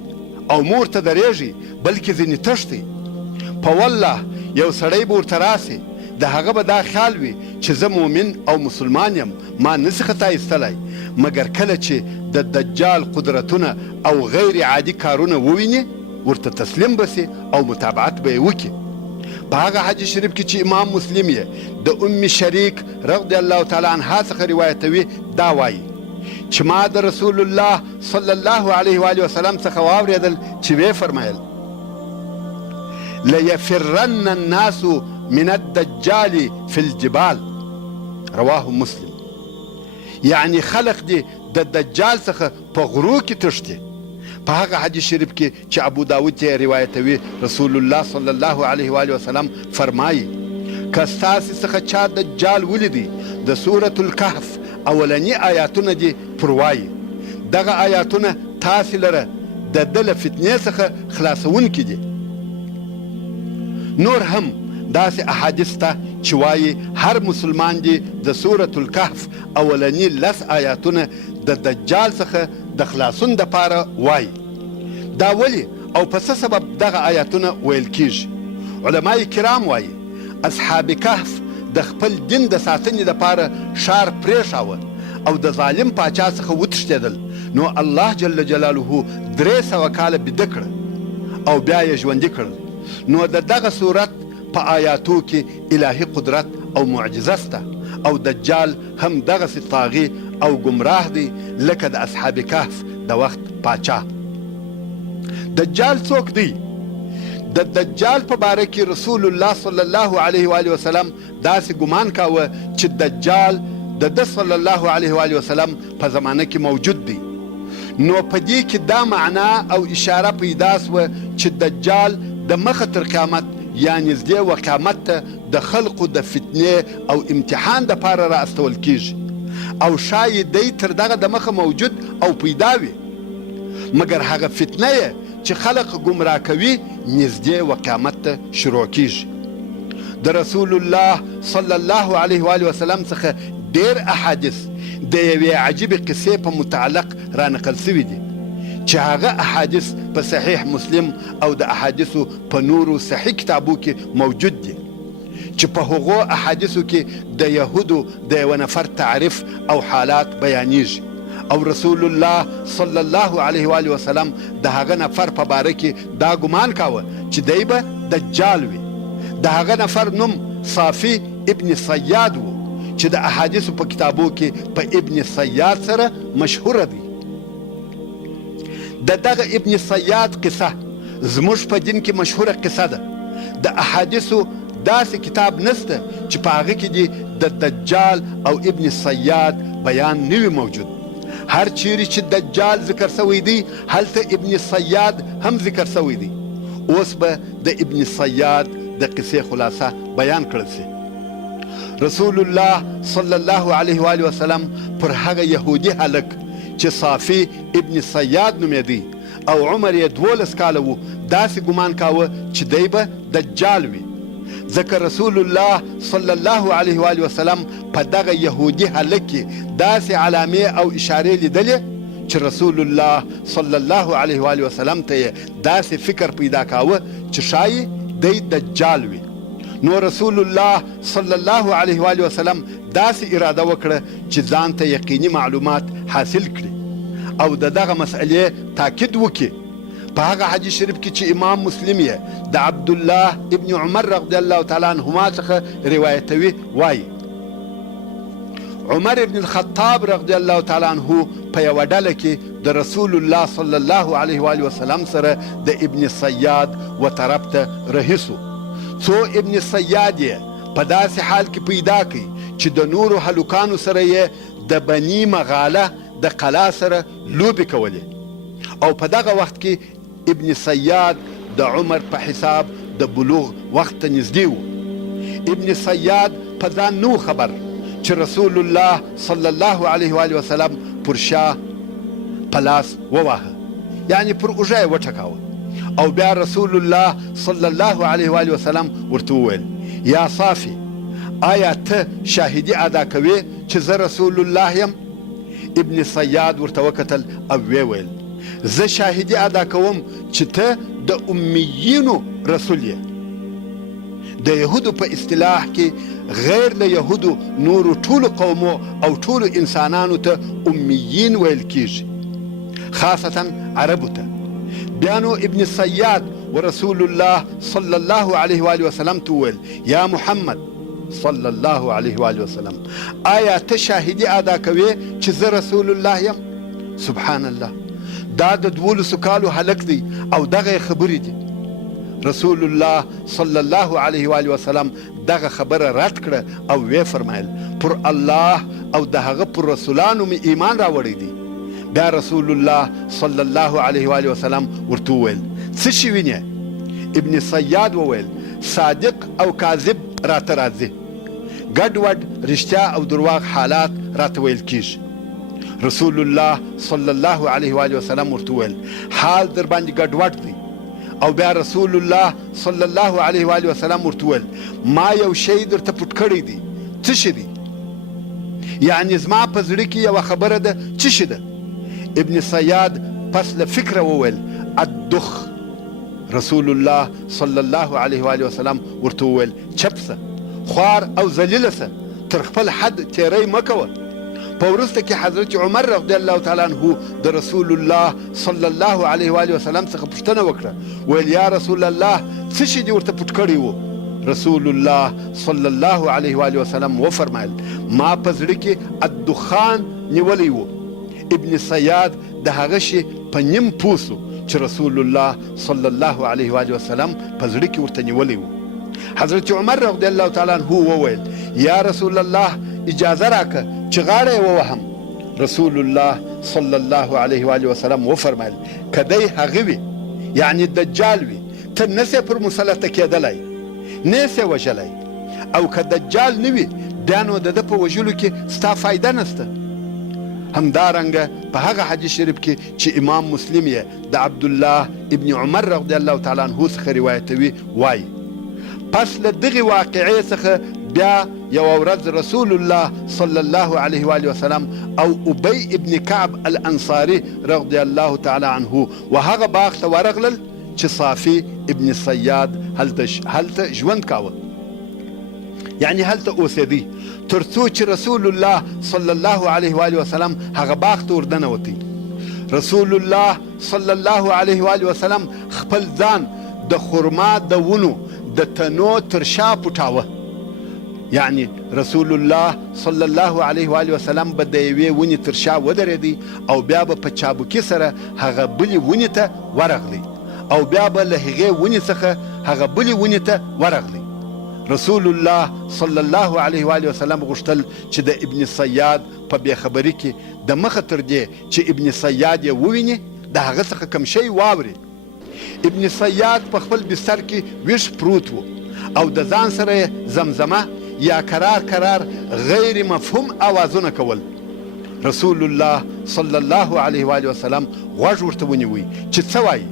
او مور ته درېږي بلکې ځینې تښتي په والله یو سړی به ورته راسي د هغه به دا خیال وي چې زه مؤمن او مسلمان یم ما نسي خطا ایستلی مګر کله چې د دجال قدرتونه او غیر عادي کارونه وویني ورته تسلیم بسي او متابعت به یې وکړي په هغه حدیث شریف کې چې امام مسلم یې د ام شریک رضی الله تعالی عنها څخه روایتوي دا وایي چې ما د رسول الله صلی الله علیه و آله وسلم څخه واورېدل چې ویې فرمایل لیفرن الناس من الدجال في الجبال رواه مسلم یعنی خلق دی د دجال څخه په غرو کې تښتي په هغه حدیث شریف کې چې ابو داود ته روایتوي رسول الله صلی الله علیه و آله وسلم فرمایي که ستاسې څخه چا دجال ولیدي د سورة الکهف اولني آیاتونه دې پروایي دغه آیاتونه تاسې لره د ده له فتنې څخه خلاصونکي دي. نور هم داسې احادیث ته چې وایي هر مسلمان دې د سورة الکهف اولني 10 آیاتونه د دجال څخه د خلاصون دپاره وایي. دا ولې او په څه سبب دغه آیاتونه ویل کیږي؟ علمای کرام وایي اصحاب کهف د خپل دین د ساتنې دپاره ښار پرېښاوه او د ظالم پاچا څخه وتښتېدل، نو الله جل جلاله 300 کاله بیده کړه او بیا یې ژوندي کړل. نو د دغه صورت په آیاتو کې الهي قدرت او معجزه شته او دجال هم دغسې طاغي او ګمراه دی لکه د اصحاب کهف د وخت پاچا. دجال څوک دی؟ د دجال په باره کې رسول الله صلی الله علیه و آله وسلم داسې ګمان کاوه چې دجال د ده صلی الله علیه و آله وسلم په زمانه کې موجود دی. نو په دې کې دا معنا او اشاره پیدا سوه چې دجال د مخه تر قیامت یا نږدې و قیامت ته د خلقو د فتنې او امتحان دپاره را استول کیږي او شاید دی تر دغه د مخه موجود او پیدا وي، مګر هغه فتنه یې چې خلق ګمراه کوي نږدې و قیامت ته شروع کیږي. د رسول الله صلی الله علیه و آله وسلم څخه ډېر احادیث د یوې عجیبې قصې په متعلق را نقل سوي دي چې هغه احادیث په صحیح مسلم او د احادیثو په نورو صحیح کتابو کې موجود دي چې په هغو احادیثو کې د یهودو د یو نفر تعریف او حالات بیانیږي او رسول الله صلی الله علیه و آله وسلم د هغه نفر په باره کې دا ګمان کاوه چې دی به دجال وي. د هغه نفر نوم صافي ابن صیاد و چې د احادیثو په کتابو کې په ابن صیاد سره مشهوره دی. دغه ابن صیاد قصه زموږ په دین کې مشهوره قصه ده. د احادیثو داسې کتاب نسته چې په هغه کې دي د دجال او ابن صیاد بیان نه وي موجود. هر چیرې چې دجال ذکر سوی دی هلته ابن صیاد هم ذکر سوی دی. اوس به د ابن صیاد د قصې خلاصه بیان کړل سي. رسول الله صلی الله علیه و آله وسلم پر هغه یهودي هلک چې صافي ابن صیاد نومېدی او عمر یې 12 کاله و داسې ګمان کاوه چې دی به دجال وي، ځکه رسول الله صلی الله علیه و آله وسلم په دغه یهودي هلک کې داسې علامې او اشارې لیدلې چې رسول الله صلی الله علیه و آله وسلم ته یې داسې فکر پیدا کاوه چې ښایي دی دجال وي. نو رسول الله صلی الله علیه و آله وسلم داسې اراده وکړه چې ځان ته یقیني معلومات حاصل کړي او دغه مسئلې تاکید وکړي. په هغه حدیث شریف کې چې امام مسلم یې د عبدالله ابن عمر رضی الله تعالی عنهما څخه روایتوي وایي عمر ابن الخطاب رضی الله تعالی عنه په یوه ډله کې د رسول الله صلی الله علیه و آله وسلم سره د ابن صیاد و طرف ته رهیسو. څو ابن صیاد یې په داسې حال کې پیدا کړي چې د نورو هلکانو سره یې د بني مغاله د قلا سره لوبې کولې او په دغه وخت کې ابن صیاد د عمر په حساب د بلوغ وخت ته نږدې و. ابن صیاد په ځان نو خبر چې رسول الله صلی الله علیه و آله وسلم پر شا په لاس وواهه، یعنی پر اوږه یې وټکاوه او بیا رسول الله صلی الله علیه و آله وسلم ورته وویل یا صافي آیا ته شاهدي ادا کوې چې زه رسول الله یم؟ ابن صیاد ورته وکتل او ویې ویل زه شاهدي ادا کوم چې ته د امیینو رسول یې. د یهودو په اصطلاح کې غیر له یهودو نورو ټولو قومو او ټولو انسانانو ته امیین ویل کیږي، خاصتا عربو ته. بیا نو ابن صیاد ورسول الله صلی الله علیه و آله وسلم ته وویل یا محمد صلی الله علیه و آله وسلم آیا ته شاهدي ادا کوې چې زه رسول الله یم؟ سبحان الله، دا د 12 کالو هلک دی او دغه خبرې دي. رسول الله صلی الله علیه و آله وسلم دغه خبره رد کړه او وی فرمایل پر الله او د هغه پر رسولانو می ایمان راوړی دی. بیا رسول الله صلی الله علیه و آله وسلم ورته وویل څه شي وینې؟ ابن صیاد وویل صادق او کاذب راته راځي، ګډوډ رښتیا او درواغ حالات راته ویل کیږي. رسول الله صلی الله علیه و آله وسلم ورته وویل حال در باندې ګډوډ دی. او بیا رسول الله صلی الله علیه و آله وسلم ورته وویل ما یو شی درته پټ کړی دی. څه شی دی؟ یعنی زما په زړه کې یوه خبره ده، څه شی ده؟ ابن صیاد پس له فکره وویل الدخ. رسول الله صلی الله علیه و آله وسلم ورته وویل چپ سه، خوار او ذلیله سه، تر خپل حد تیری مه کوه. په وروسته کې حضرت عمر رضی الله تعالی عنه د رسول الله صلی الله علیه و آله وسلم څخه پوښتنه وکړه، ویل یا رسول الله څه شي دې ورته پټ کړی و؟ رسول الله صلی الله علیه و آله وسلم وفرمایل ما په زړه کې الدخان نیولی و. ابن صیاد د هغه شي په نیم پوه سو چې رسول الله صلی الله علیه و آله وسلم په زړه کې ورته نیولی و. حضرت عمر رضی الله تعالی عنه وویل یا رسول الله اجازه راکه چې غاړه یې ووهم. رسول الله صلی الله علیه و آله وسلم وفرمایل که دی هغه وي یعنی دجال وي ته نسې پر مسلطه کېدلی، نه یې وژلی، او که دجال نه وي بیا نو د ده په وژلو کې ستا فایده نسته. همدارنګه په هغه حدیث شریف کې چې امام مسلم یې د عبدالله ابن عمر رضی الله تعالی عنه څخه روایتوي وایي پس له دغې واقعې څخه بیا یوه ورځ رسول الله صلی الله علیه و آله وسلم او ابی ابن کعب الانصاري رضی الله تعالی عنه و هغه باغ ته ورغلل چې صافي ابن صیاد هلته ژوند کاوه، یعنی هلته اوسېدی، تر څو چې رسول الله صلی الله علیه و آله وسلم هغه باغ ته وردنوتی. رسول الله صلی الله علیه و آله وسلم خپل ځان د خرما د ونو د تنو تر شا پټاوه. یعنی رسول الله صلی الله علیه و آله وسلم به د یوې ونې تر شا ودرېدی او بیا به په چابکي سره هغه بلې ونې ته ورغلی او بیا به له هغې ونې څخه هغه بلې ونې ته ورغلی. رسول الله صلی الله علیه و آله وسلم غوښتل چې د ابن صیاد په بېخبري کې د مخه تر دې چې ابن صیاد یې وویني د هغه څخه کم شی واوري. ابن صیاد په خپل بستر کې ویښ پروت و او د ځان سره یې زمزمه یا کرار غیر مفهوم آوازونه کول. رسول الله صلی الله علیه و آله وسلم غوږ ورته ونیوی چې څه وایي.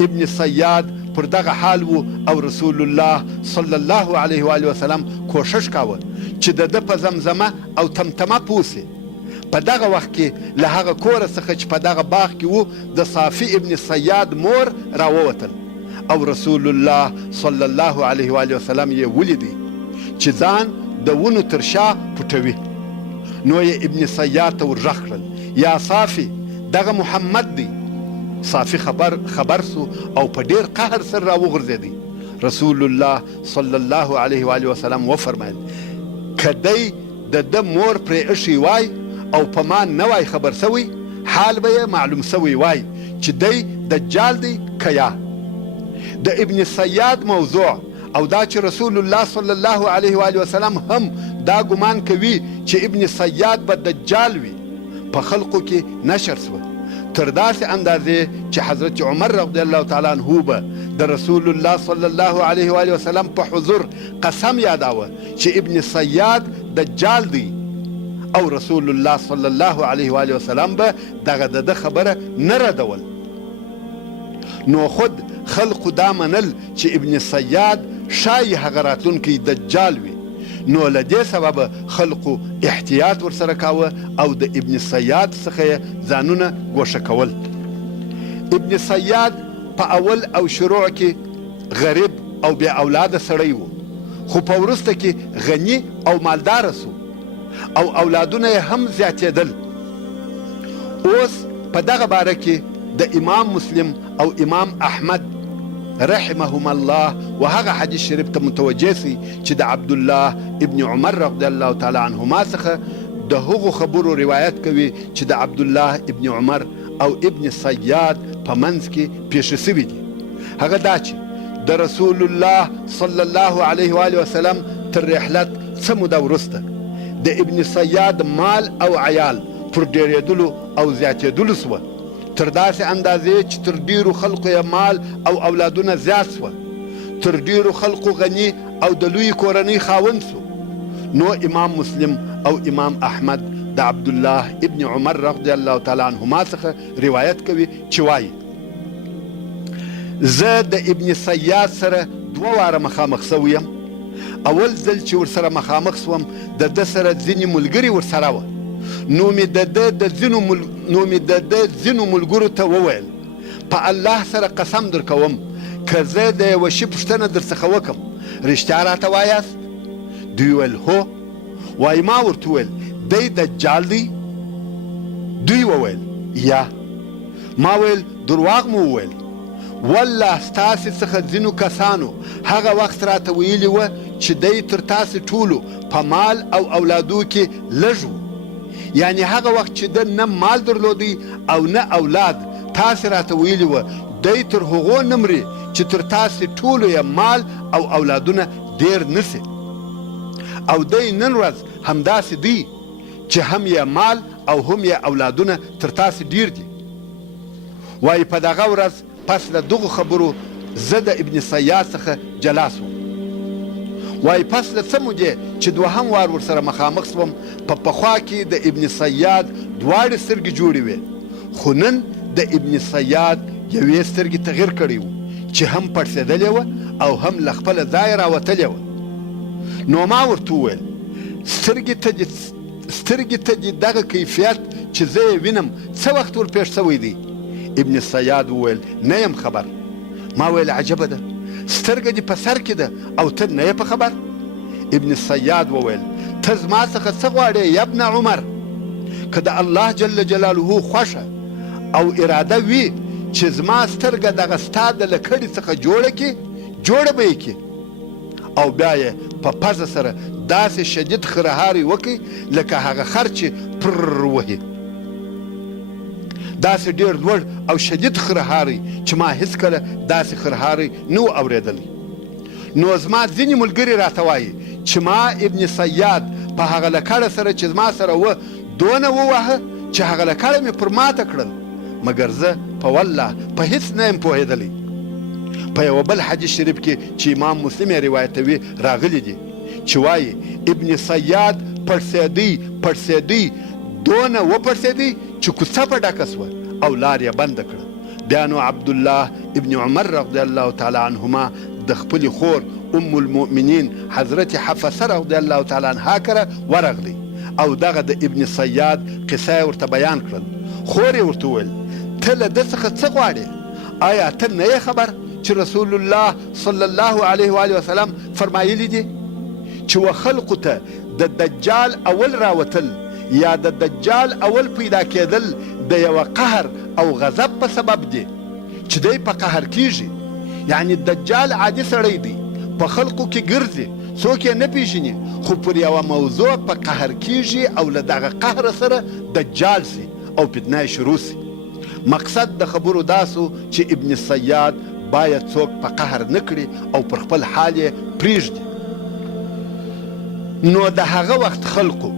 ابن صیاد پر دغه حال و او رسول الله صلی الله علیه و آله وسلم کوشش کاوه چې د ده په زمزمه او تمتمه پوه سي. په دغه وخت کې له هغه کوره څخه چې په دغه باغ کې و د صافي ابن صیاد مور راووتل او رسول الله صلی الله علیه و آله وسلم یې ولیدی چې ځان د ونو تر شا پټوي. نو یې ابن صیاد ته ورغږ کړل یا صافي دغه محمد دی. صافي خبر سو او په ډیر قهر سره راوغورځېدی. رسول الله صلی الله علیه و آله وسلم وفرمایل که دی د ده مور پرې ایښی وای او په ما نه وای خبر سوی حال به یې معلوم سوی وای چې دی دجال دی که یا. د ابن صیاد موضوع او دا چې رسول الله صلی الله علیه و آله وسلم هم دا ګمان کوي چې ابن صیاد به دجال وي په خلقو کې نشر سوه تر داسې اندازې چې حضرت عمر رضی الله تعالی عنه به د رسول الله صلی الله علیه و آله وسلم په حضور قسم یاداوه چې ابن صیاد دجال دی او رسول الله صلی الله علیه و آله وسلم به دغه د ده خبره نه ردول. نو خود خلقو دا منل چې ابن صیاد شای هغه راتلونکی دجال وي. نو له دې سببه خلقو احتیاط ورسره کاوه او د ابن صیاد څخه یې ځانونه ګوښه کول. ابن صیاد په اول او شروع کې غریب او بې اولاده سړی و، خو په وروسته کې غني او مالداره سو او اولادونه یې هم زیاتېدل. اوس په دغه باره کې د امام مسلم او امام احمد رحمهم الله و هغه حدیث شریف ته متوجه سي چې د عبدالله ابن عمر رضی الله تعالی عنهما څخه د هغو خبرو روایت کوي چې د عبدالله ابن عمر او ابن صیاد په منځ کې پیښې سوي دي. هغه دا چې د رسول الله صلی الله علیه و آله وسلم تر رحلت څه موده وروسته د ابن صیاد مال او عیال پر ډېرېدلو او زیاتېدلو سوه تر داسې اندازې چې تر ډیرو خلقو یې مال او اولادونه زیات سوه تر ډیرو خلقو غني او د لوی کورنۍ خاوند سو نو امام مسلم او امام احمد د عبدالله ابن عمر رضی الله تعالی عنهما څخه روایت کوي چې وایي زه د ابن صیاد سره 2 واره مخامخ سوی یم اول ځل چې ورسره مخامخ سوم د ده سره ځینې ملګري ورسره وه نو مې د ده ځینو ملګرو ته وویل په الله سره قسم در کوم که زه د یوه شي پوښتنه در څخه وکړم رښتیا راته وایاست دوی ویل هو وایي ما ورته وویل دی دجال دی دوی وویل یا ما ویل درواغ مو وویل والله ستاسې څخه ځینو کسانو هغه وخت راته ویلي وه چې دی تر تاسې ټولو په مال او اولادو کې لږ و یعنی هغه وخت چې ده نه مال درلودی او نه اولاد تاسې راته ویلي وه دی تر هغو نه مري چې تر تاسې ټولو یې مال او اولادونه ډېر نسي او دی نن ورځ همداسې دی چې هم یې مال او هم یې اولادونه تر تاسې ډېر دي وایي په دغه ورځ پس له دغو خبرو زه د ابن صیاد څخه جلا سوم وایي پس له څه مودې چې 2هم وار ورسره مخامخ سوم په پخوا کې د ابن صیاد 2 سترګې جوړې وې خو نن د ابن صیاد 1 سترګې تغییر کړی و چې هم پړسېدلې وه او هم له خپله ځایه راوتلې وه نو ما ورته وویل سترګې ته دې دغه کیفیت چې زه یې وینم څه وخت ورپېښ سوی دی ابن صیاد وویل نه یم خبر ما ویل عجبه ده سترګه دې په سر کې ده او ته نه یې په خبر ابن صیاد وویل ته زما څخه څه غواړې یا ابن عمر که د الله جل جلاله خوښه او اراده وي چې زما سترګه دغه ستا د لکړې څخه جوړه به یې کړي او بیا یې په پزه سره داسې شدید خرهاری وکړي لکه هغه خر چې پر وهي داسې ډېر لوړ او شدید خرهاری چې ما هیڅکله داسې خرهاری نه و اورېدلی نو زما ځینې ملګري راته وایي چې ما ابن صیاد په هغه لکړه سره چې زما سره وه دونه ووهه چې هغه لکړه مې پر ماته کړل مګر زه په والله په هیڅ نه یم پوهېدلی په یوه بل حدیث شریف کې چې امام مسلم یې روایتوي راغلی دي چې وایي ابن صیاد پړسېدی دونه وپړسېدی چې کوڅه په ډکه سوه او لار یې بنده کړه بیا نو عبدالله ابن عمر رضی الله تعالی عنهما د خپلې خور ام المؤمنین حضرت حفصه رضی الله تعالی عنها کره ورغلی او دغه د ابن صیاد قصه یې ورته بیان کړل خور یې ورته وویل ته له ده څخه څه غواړې آیا ته نه یې خبر چې رسول الله صلی الله علیه و وسلم فرمایلی دي چې و خلقو ته د دجال اول راوتل یا د دجال اول پیدا کېدل د یوه قهر او غضب په سبب دی چې دی په قهر کیږي یعنی دجال عادي سړی دی په خلقو کې ګرځي څوک یې نه پیژني خو پر یوه موضوع په قهر کیږي او له دغه قهر سره دجال سي او فتنه شروع سي مقصد د خبرو داسو چې ابن صیاد باید څوک په قهر نه کړي او پر خپل حال یې پرېږدي نو د هغه وخت خلقو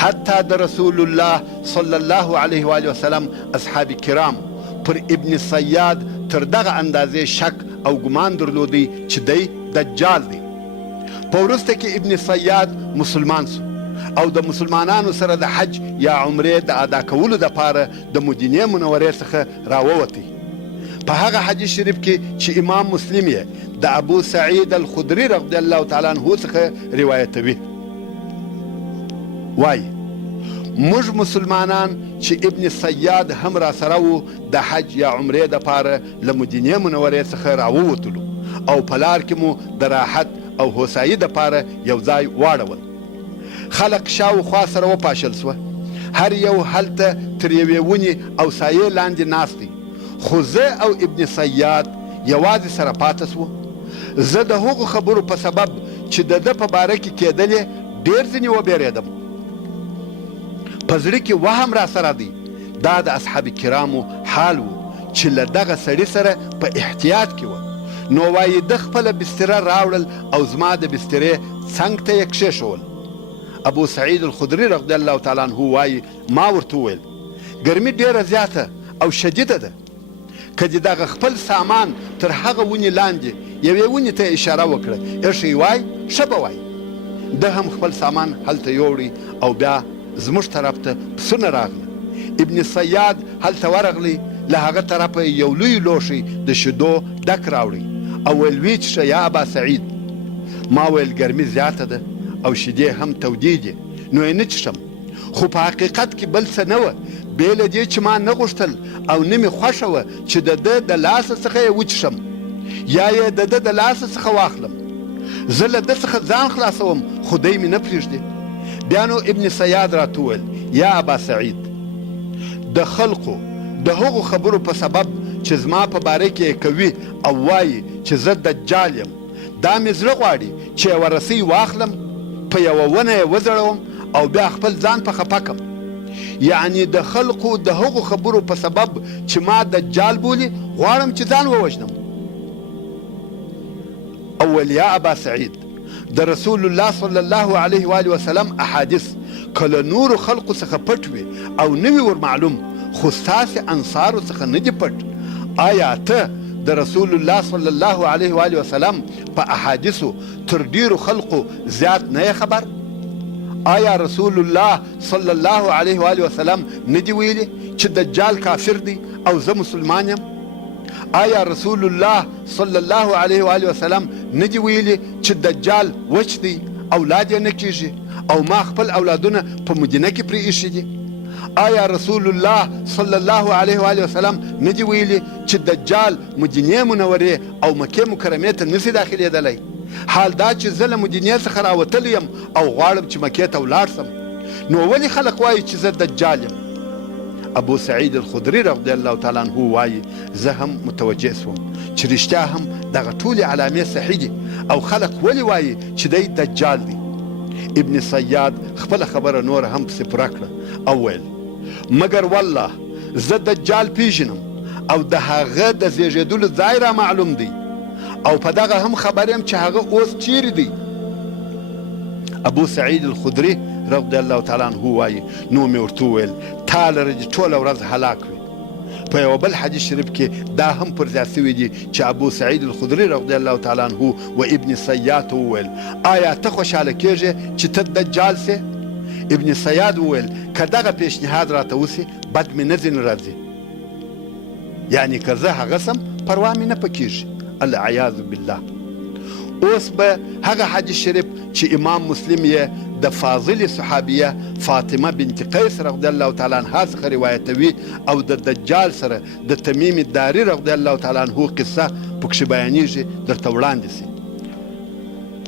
حتی د رسول الله صلی الله علیه و وسلم اصحاب کرام پر ابن صیاد تر دغه اندازې شک او ګمان درلودی چې دی دجال دی په وروسته کې ابن صیاد مسلمان سو او د مسلمانانو سره د حج یا عمرې د ادا کولو دپاره د مدینې منورې څخه راووتی په هغه حدیث شریف کې چې امام مسلم یې د ابو سعید الخدري رضی الله تعالی عنه څخه روایتوي وایي موږ مسلمانان چې ابن صیاد هم را سره وو د حج یا عمرې دپاره له مدینې منورې څخه راووتلو او په لار کې مو د راحت او هوسایي دپاره یو ځای واړول خلق شاوخوا سره وپاشل سوه هر یو هلته تر یوې ونې او سایې لاندې ناست دی خو زه او ابن صیاد یوازې سره پاته سوه زه د هغو خبرو په سبب چې د ده په باره کې کېدلې ډېر ځینې وبېرېدم په زړه کې وهم را سره دی دا د اصحاب کرامو حال و چې له دغه سړي سره په احتیاط کې وه نو وایي د خپله بستره راوړل او زما د بسترې څنګ ته یې کښېښول ابو سعید الخدري رضی الله تعالی عنه وایي ما ورته وویل ګرمي ډېره زیاته او شدیده ده. که دې دغه خپل سامان تر هغه ونې لاندې یوې ونې ته اشاره وکړه ایښی وای ښه به وای. ده هم خپل سامان هلته یوړی او بیا زموږ طرف ته پسونه راغله. ابن صیاد هلته ورغلی، له هغه طرفه یو لوی لوښی د شیدو ډک راوړی او ویل ویې څښه یا ابا سعید. ما ویل ګرمي زیاته ده او شیدې هم تودې دي نو یې نه څښم، خو په حقیقت کې بل څه نه وه بې له دې چې ما نه غوښتل او نه مې خوښه وه چې د ده د لاسه څخه یې وڅښم یا یې د ده د لاسه څخه واخلم. زه له ده څخه ځان خلاصوم خو دی مې نه پرېږدي. بیا نو ابن صیاد راته وویل یا ابا سعید، د خلقو د هغو خبرو په سبب چې زما په باره کې یې کوي او وایي چې زه دجال یم، دا مې زړه غواړي چې یوه رسۍ واخلم، په یوه ونه یې وځړوم او بیا خپل ځان په خفه کم. یعنی د خلقو د هغو خبرو په سبب چې ما دجال بولي غواړم چې ځان ووژنم. اول یا ابا سعید، د رسول الله صلی الله علیه و آله وسلم احادیث کله نورو خلقو څخه پټ وي او نه وي ور معلوم، خو ستاسې انصارو څخه نه دي پټ. آیا ته د رسول الله صلی الله علیه و آله وسلم په احادیثو تر ډیرو خلقو زیات نه یې خبر؟ آیا رسول الله صلی الله علیه و آله وسلم نه دی ویلي چې دجال کافر دی او زه مسلمان یم؟ آیا رسول الله صلی الله علیه و آله وسلم نه دی ویلي چې دجال وچ دی، اولاد یې نه کیږي او ما خپل اولادونه په مدینه کې پرې ایښي دي؟ آیا رسول الله صلی الله علیه و آله وسلم نه دی ویلي چې دجال مدینې منورې او مکې مکرمې ته نشي داخلېدلی؟ حال دا چې زه له مدینې څخه راوتلی یم او غواړم چې مکې ته ولاړ سم، نو ولې خلک وایي چې زه دجال یم؟ ابو سعید الخدري رضی الله تعالی عنه وایي زه هم متوجه سوم چې رښتیا هم دغه ټولې علامې صحیح دي او خلک ولې وایي چې دی دجال دی. ابن صیاد خپله خبره نور هم پسې پوره کړه او ویل مګر والله زه دجال پیژنم او د هغه د زیږېدلو ځای را معلوم دی او په دغه هم خبر یم چې هغه اوس چیرې دی. ابو سعید الخدري رضی الله تعالی عنه وایي نو مې ورته وویل تا لره دې ټوله ورځ هلاک وي. په یو بل حدیث شریف کې دا هم پر ځای سوي دي چې ابو سعید الخدري رضی الله تعالی عنه و ابن صیاد وویل آیا ته خوشحاله کېږې چې ته دجال سې؟ ابن صیاد وویل که دغه پیشنهاد راته وسي بد مې نه ځینې راځي، یعنی که زه هغه سم پروا مې نه پکېږي. العیاذ بالله. اوس به هغه حدیث شریف چې امام مسلم یې د فاضل صحابیه فاطمه بنت قیس رضی الله تعالی عنها څخه روایتوي او د دجال سره د تمیم الداري رضی الله تعالی عنه قصه پکښې بیانیږي درته وړاندې سي.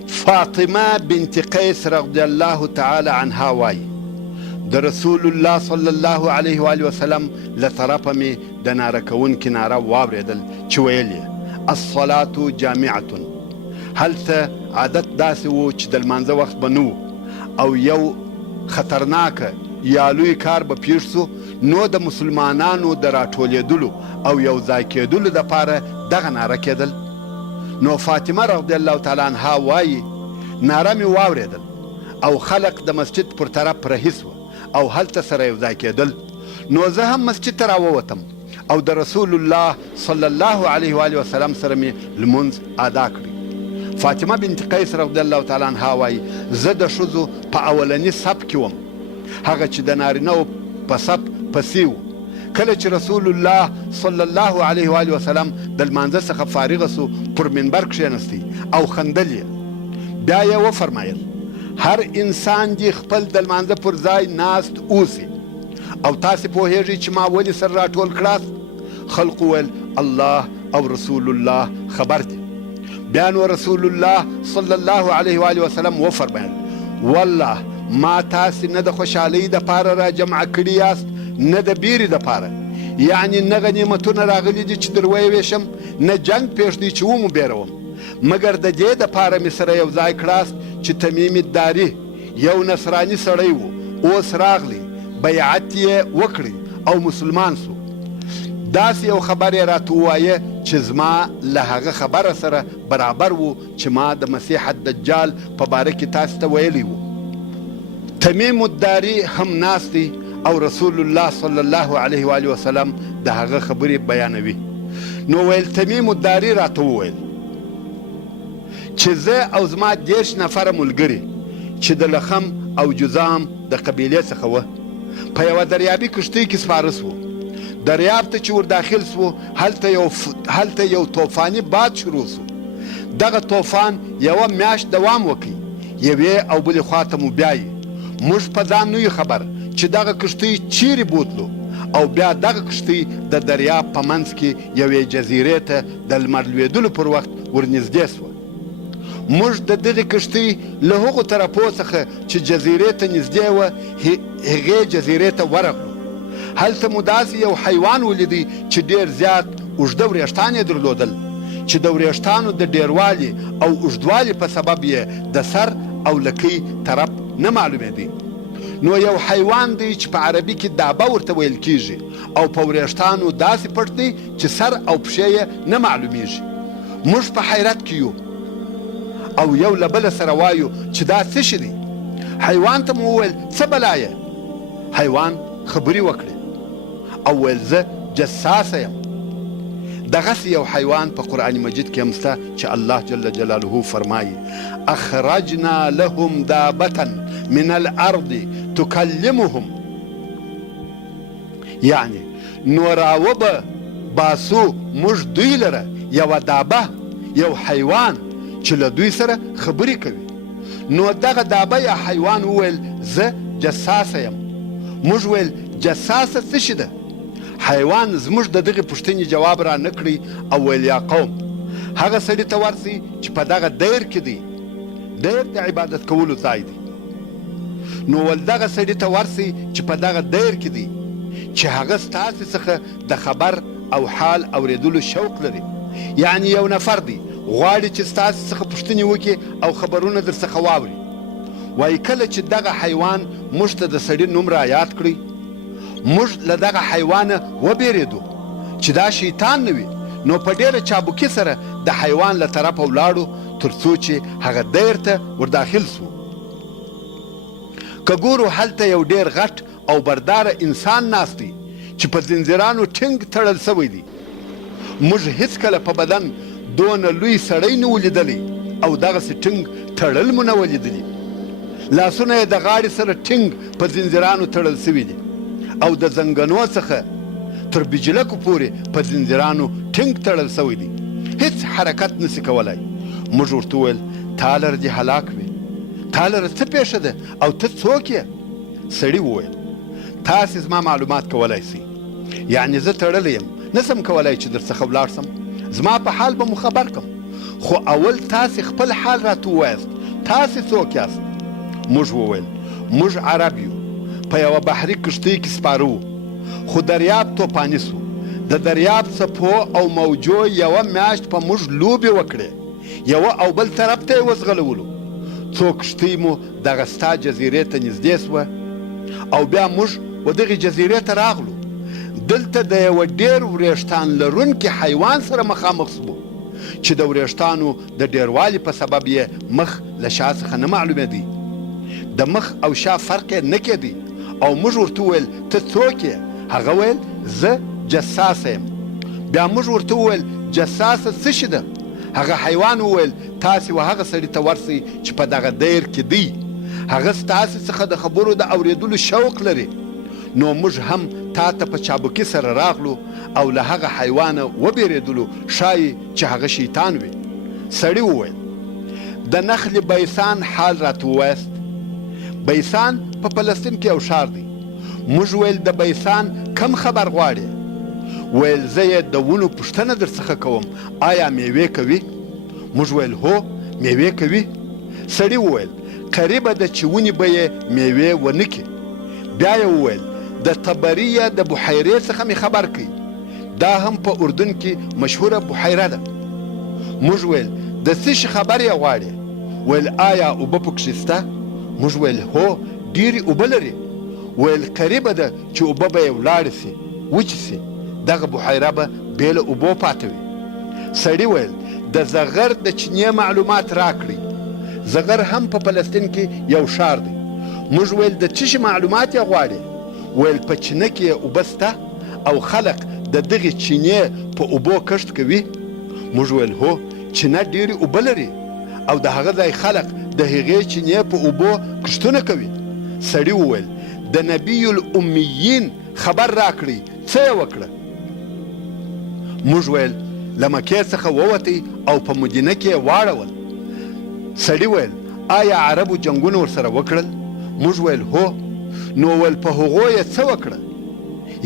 فاطمه بنت قیس رضی الله تعالی عنها وایي د رسول الله صلی الله علیه و آله وسلم له طرفه مې د ناره کوونکي ناره واورېدل چې ویل یې الصلاة جامعة. هلته عادت داسې و چې د لمانځه وخت به نه او یو خطرناکه یا لوی کار به پیښ سو، نو د مسلمانانو د راټولېدلو او یو ځای کېدلو دپاره دغه ناره کېدل. نو فاطمه رضی الله تعالی عنها وایي ناره مې واورېدل او خلق د مسجد پر طرف رهي سوه او هلته سره یو ځای کېدل. نو زه هم مسجد ته راووتم او د رسول الله صلی الله علیه و آله وسلم سره مې لمونځ ادا کړی. فاطمه بنت قیس رضی الله تعالی عنها وایي زه د ښځو په اولني صف کې وم، هغه چې د نارینهو په صف پسې و. کله چې رسول الله صلی الله علیه و آله وسلم د لمانځه څخه فارغه سو پر منبر کښېنستی او خندل یې. بیا یې وفرمایل هر انسان دې خپل د لمانځه پر ځای ناست اوسي او تاسې پوهیږئ چې ما ولې سره راټول کړاست؟ خلق ویل الله او رسول الله خبر دي. بیا نو رسول الله صلی الله علیه و آله وسلم وفرمایل والله ما تاسې نه د خوشحالۍ دپاره را جمع کړي یاست نه د بیرې دپاره، یعنی نه غنیمتونه راغلي دي چې در ویویشم نه جنګ پېښ دی چې ومو بیروم، مګر د دې دپاره مې سره یو ځای کړاست چې تمیم الداري یو نصراني سړی و اوس راغلی بیعت یې وکړی او مسلمان سو. داسې یو خبر یې راته ووایه چې زما له هغه خبره سره برابر و چې ما د مسیح الدجال په باره کې تاسو ته ویلی و. تمیم الداري هم ناست دی او رسول الله صلی الله علیه و آله وسلم د هغه خبرې بیانوي. نو ویل تمیم الداري راته وویل چې زه او زما 10 نفره ملګري چې د لخم او جذام د قبیلې څخه وه په یوه دریابي کښتۍ کې سپاره سوو. دریاب ته چې ور داخل سوو هلته یو طوفاني باد شروع سو. دغه طوفان یوه میاشت دوام وکړي. یوې او بلې خوا ته مو بیایي. موږ په ځان نه یو خبر چې دغه کښتۍ چیرې بوتلو او بیا دغه کښتۍ د دریاب په منځ کې یوې جزیرې ته د لمر لوېدلو پر وخت ورنږدې سوه. موږ د دغې کښتۍ له هغو طرفو څخه چې جزیرې ته نږدې وه هغې جزیرې ته ورغلو. هلته مو داسې یو حیوان ولیدی چې ډېر زیات اوږده وریښتان یې درلودل چې د وریښتانو د ډېروالي او اوږدوالي په سبب یې د سر او لکۍ طرف نه معلومېدی. نو یو حیوان دی چې په عربي کې دابه ورته ویل کیږي او په وریښتانو داسې پټ دی چې سر او پښې یې نه معلومیږي. موږ په حیرت کې یو او یو له بله سره وایو چې دا څه شي دی. حیوان ته مو وویل څه بلا یې؟ حیوان خبرې وکړې او ویل زه جساسه یم. دغسې یو حیوان په قرآن مجید کې هم شته چې الله جل جلاله فرمایي اخرجنا لهم دابة من الارض تکلمهم، یعنی نو راوبه باسو موږ دوی لره یوه دابه، یو حیوان چې له دوی سره خبرې کوي. نو دغه دابه یا حیوان وویل زه جساسه یم. موږ ویل جساسه څه شي ده؟ حیوان زموږ د دغې پوښتنې جواب را نه کړی او ویل یا قوم هغه سړي ته ورسئ چې په دغه دیر کې دی. دیر د عبادت کولو ځای دی. نو ول دغه سړي ته ورسئ چې په دغه دیر کې دی چې هغه ستاسې څخه د خبر او حال اوریدلو شوق لري. یعنی یو نفر دی غواړي چې ستاسې څخه پوښتنې وکړي او خبرونه در څخه واوري. وایي کله چې دغه حیوان موږ ته د سړي نوم را یاد کړی موږ له دغه حیوانه وبېرېدو چې دا شیطان نه وي. نو په ډېره چابکي سره د حیوان له طرفه ولاړو تر څو چې هغه دیر ته ورداخل سو. که ګورو هلته یو ډېر غټ او برداره انسان ناست دی چې په زنځیرانو ټینګ تړل سوی دی. موږ هیڅکله په بدن دونه لوی سړی نه ولیدلی او دغسې ټینګ تړل مو نه ولیدلي. لاسونه یې د غاړې سره ټینګ په زنځیرانو تړل سوي دي او د زنګنو څخه تر بجلکو پورې په زنځیرانو ټینګ تړل سوی دی. هیڅ حرکت نسی کولای. موږ ورته وویل تا لره دې هلاک وي، تا لره څه پېښه ده او ته څوک یې؟ سړي وویل تاسې زما معلومات کولی سئ، یعنې زه تړلی یم نسم کولی چې در څخه ولاړ سم. زما په حال به مو خبر کم، خو اول تاسې خپل حال راته ووایاست. تاسې څوک یاست؟ موږ وویل موږ عرب یو، په یوه بحري کښتۍ کې سپاره وو، خو دریاب توپاني سو. د دریاب څپو او موجو یوه میاشت په موږ لوبې وکړې، یوه او بل طرف ته یې وځغلولو. څو کښتۍ مو دغه ستا جزیرې ته نږدې سوه او بیا موږ و دغې جزیرې ته راغلو. دلته د یوه ډېر وریښتان لرونکي حیوان سره مخامخ سوو چې د وریښتانو د ډېروالي په سبب یې مخ له شا څخه نه معلومېدی. د مخ او شا فرق یې نه کېدی او موږ ورته وویل ته څوک یې؟ هغه ویل زه جساسه یم. بیا موږ ورته وویل جساسه څه شي ده؟ هغه حیوان وویل تاسې و هغه سړي ته ورسئ چې په دغه دیر کې دی. هغه ستاسې څخه د خبرو د اورېدلو شوق لري. نو موږ هم تا ته په چابکي سره راغلو او له هغه حیوانه وبېرېدلو ښایي چې هغه شیطان وي. سړي وویل د نخل بیسان حال راته ووایست. بیسان په فلسطین کې یو ښار دی. موږ ویل د بیسان کم خبر غواړې؟ ویل زه یې د ونو پوښتنه در څخه کوم آیا میوې کوي؟ موږ ویل هو میوې کوي. سړي وویل قریبه ده چې ونې به یې میوې ونه کړي. بیا یې وویل د طبریه د بحیرې څخه مې خبر کړي، دا هم په اردن کې مشهوره بحیره ده. موږ ویل د څه شي خبر یې غواړې؟ ویل آیا اوبه پکښې شته؟ موږ ویل هو ډېرې اوبه لري. ویل قریبه ده چې اوبه به یې ولاړې سي وچې سي، دغه بحیره به بې له اوبو پاته وي. سړي ویل د زغر د چینې معلومات راکړئ. زغر هم په فلسطین کې یو ښار دی. موږ ویل د څه شي معلومات یې غواړې؟ ویل په چینه کې اوبه سته او خلق د دغې چینې په اوبو کښت کوي؟ موږ ویل هو، چینه ډېرې اوبه لري او د هغه ځای خلق د هغې چینې په اوبو کښتونه کوي. سړي وویل د نبي الامیین خبر راکړئ، څه یې وکړه؟ موږ ویل له مکې څخه ووتی او په مدینه کې یې واړول. سړي ویل آیا عربو جنګونه ورسره وکړل؟ موږ ویل هو. نو ول په هغو یې څه وکړه؟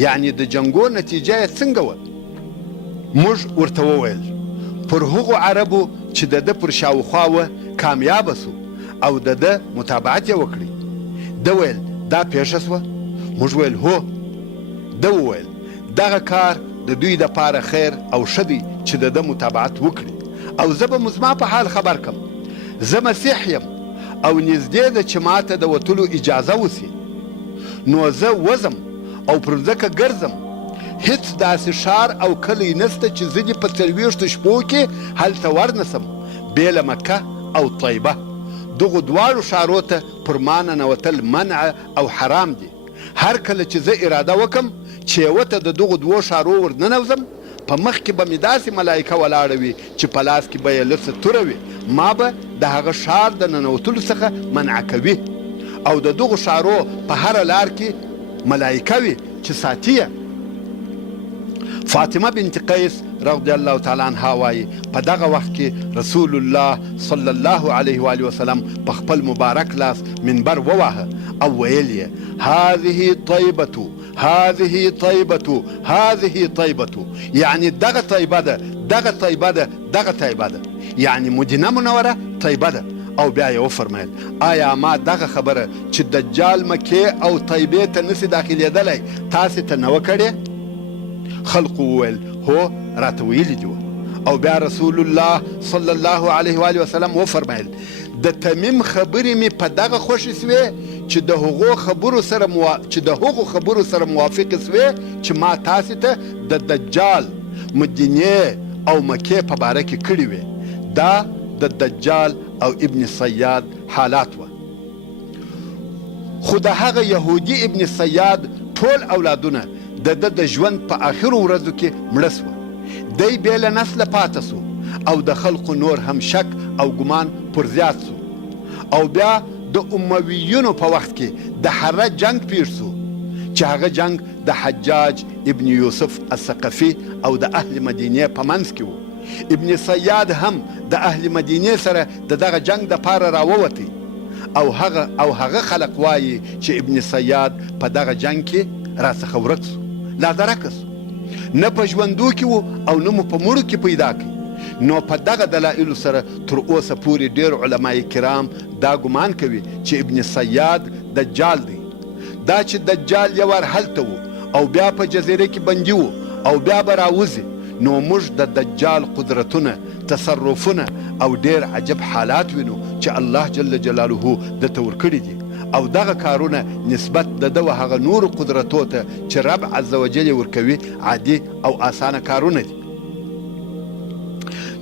یعنی د جنګو نتیجه یې څنګه وه؟ موږ ورته وویل پر هغو عربو چې د ده پر شاوخوا وه کامیابه سو او د ده متابعت یې وکړي. ده ویل دا پیښه سوه؟ موږ ویل هو. ده وویل دغه کار د دوی دپاره خیر او ښه دی چې د ده متابعت وکړي او زه به مزما په حال خبر کم. زه مسیح یم او نږدې ده چې ماته د وتلو اجازه وسي. نو زه وزم او پر ځمکه ګرځم. هیڅ داسې ښار او کلی نسته چې زه دې په 40 شپو کې هلته ورنسم بې له مکه او طیبه. دغو دواړو ښارو ته پر ما ننوتل منع او حرام دي. هر کله چې زه اراده وکم چې یوه ته د دغو دوو ښارو ورننوځم، په مخ کې به مې داسې ملایکه ولاړه وي چې په لاس کې به یې لڅه توره وي. ما به د هغه ښار د ننوتلو څخه منع کوي او د دغو ښارو په هره لار کې ملایکه وي چې ساتي یې. فاطمه بنت قیس رضی الله تعالی عنها وایي په دغه وخت کې رسول الله صلی الله علیه و آله وسلم په خپل مبارک لاس منبر وواهه او ویل یې هذه طیبة هذه طیبة هذه طیبة، یعنی دغه طیبه ده، دغه طیبه ده، دغه طیبه ده، یعنی مدینه منوره طیبه ده. او بیا یې وفرمیل آیا ما دغه خبره چې دجال مکې او طیبې ته نسي داخلېدلی تاسې ته نه وکړې؟ خلقو وویل هو، راته ویلي دي. او بیا رسول الله صلی الله علیه و آله وسلم وفرمیل د تمیم خبرې مې په دغه خوښې سوې چې د هغو خبرو سره موافقې سوې چې ما تاسې ته د دجال مدینې او مکې په باره کې کړي وې. دا د دجال او ابن صیاد حالات وه. خو د هغه یهودي ابن صیاد ټول اولادونه د ده د ژوند په آخرو ورځو کې مړه سوه. دی بې له نسله پاته سو او د خلقو نور هم شک او ګمان پر زیات سو. او بیا د امویینو په وخت کې د حره جنگ پېښ سو چې هغه جنگ د حجاج ابن یوسف الثقفي او د اهل مدینې په منځ کې و. ابن صیاد هم د اهل مدینې سره د دغه جنگ دپاره راووتی او هغه خلق وایي چې ابن صیاد په دغه جنگ کې راڅخه ورک سو، لا درکه سو، نه په ژوندو کې و او نه مو په مړو کې پیدا کړي. نو په دغه دلایلو سره تر اوسه پورې ډېر علمای کرام دا ګمان کوي چې ابن صیاد دجال دی. دا چې دجال یو وار هلته و او بیا په جزیره کې بندي و او بیا به راوځي، نو موږ د دجال قدرتونه، تصرفونه او ډېر عجب حالات وینو چې الله جل جلاله دته ورکړي دي. او دغه کارونه نسبت د ده و هغه نورو قدرتو ته چې رب عز وجل یې ورکوي عادي او اسانه کارونه دي.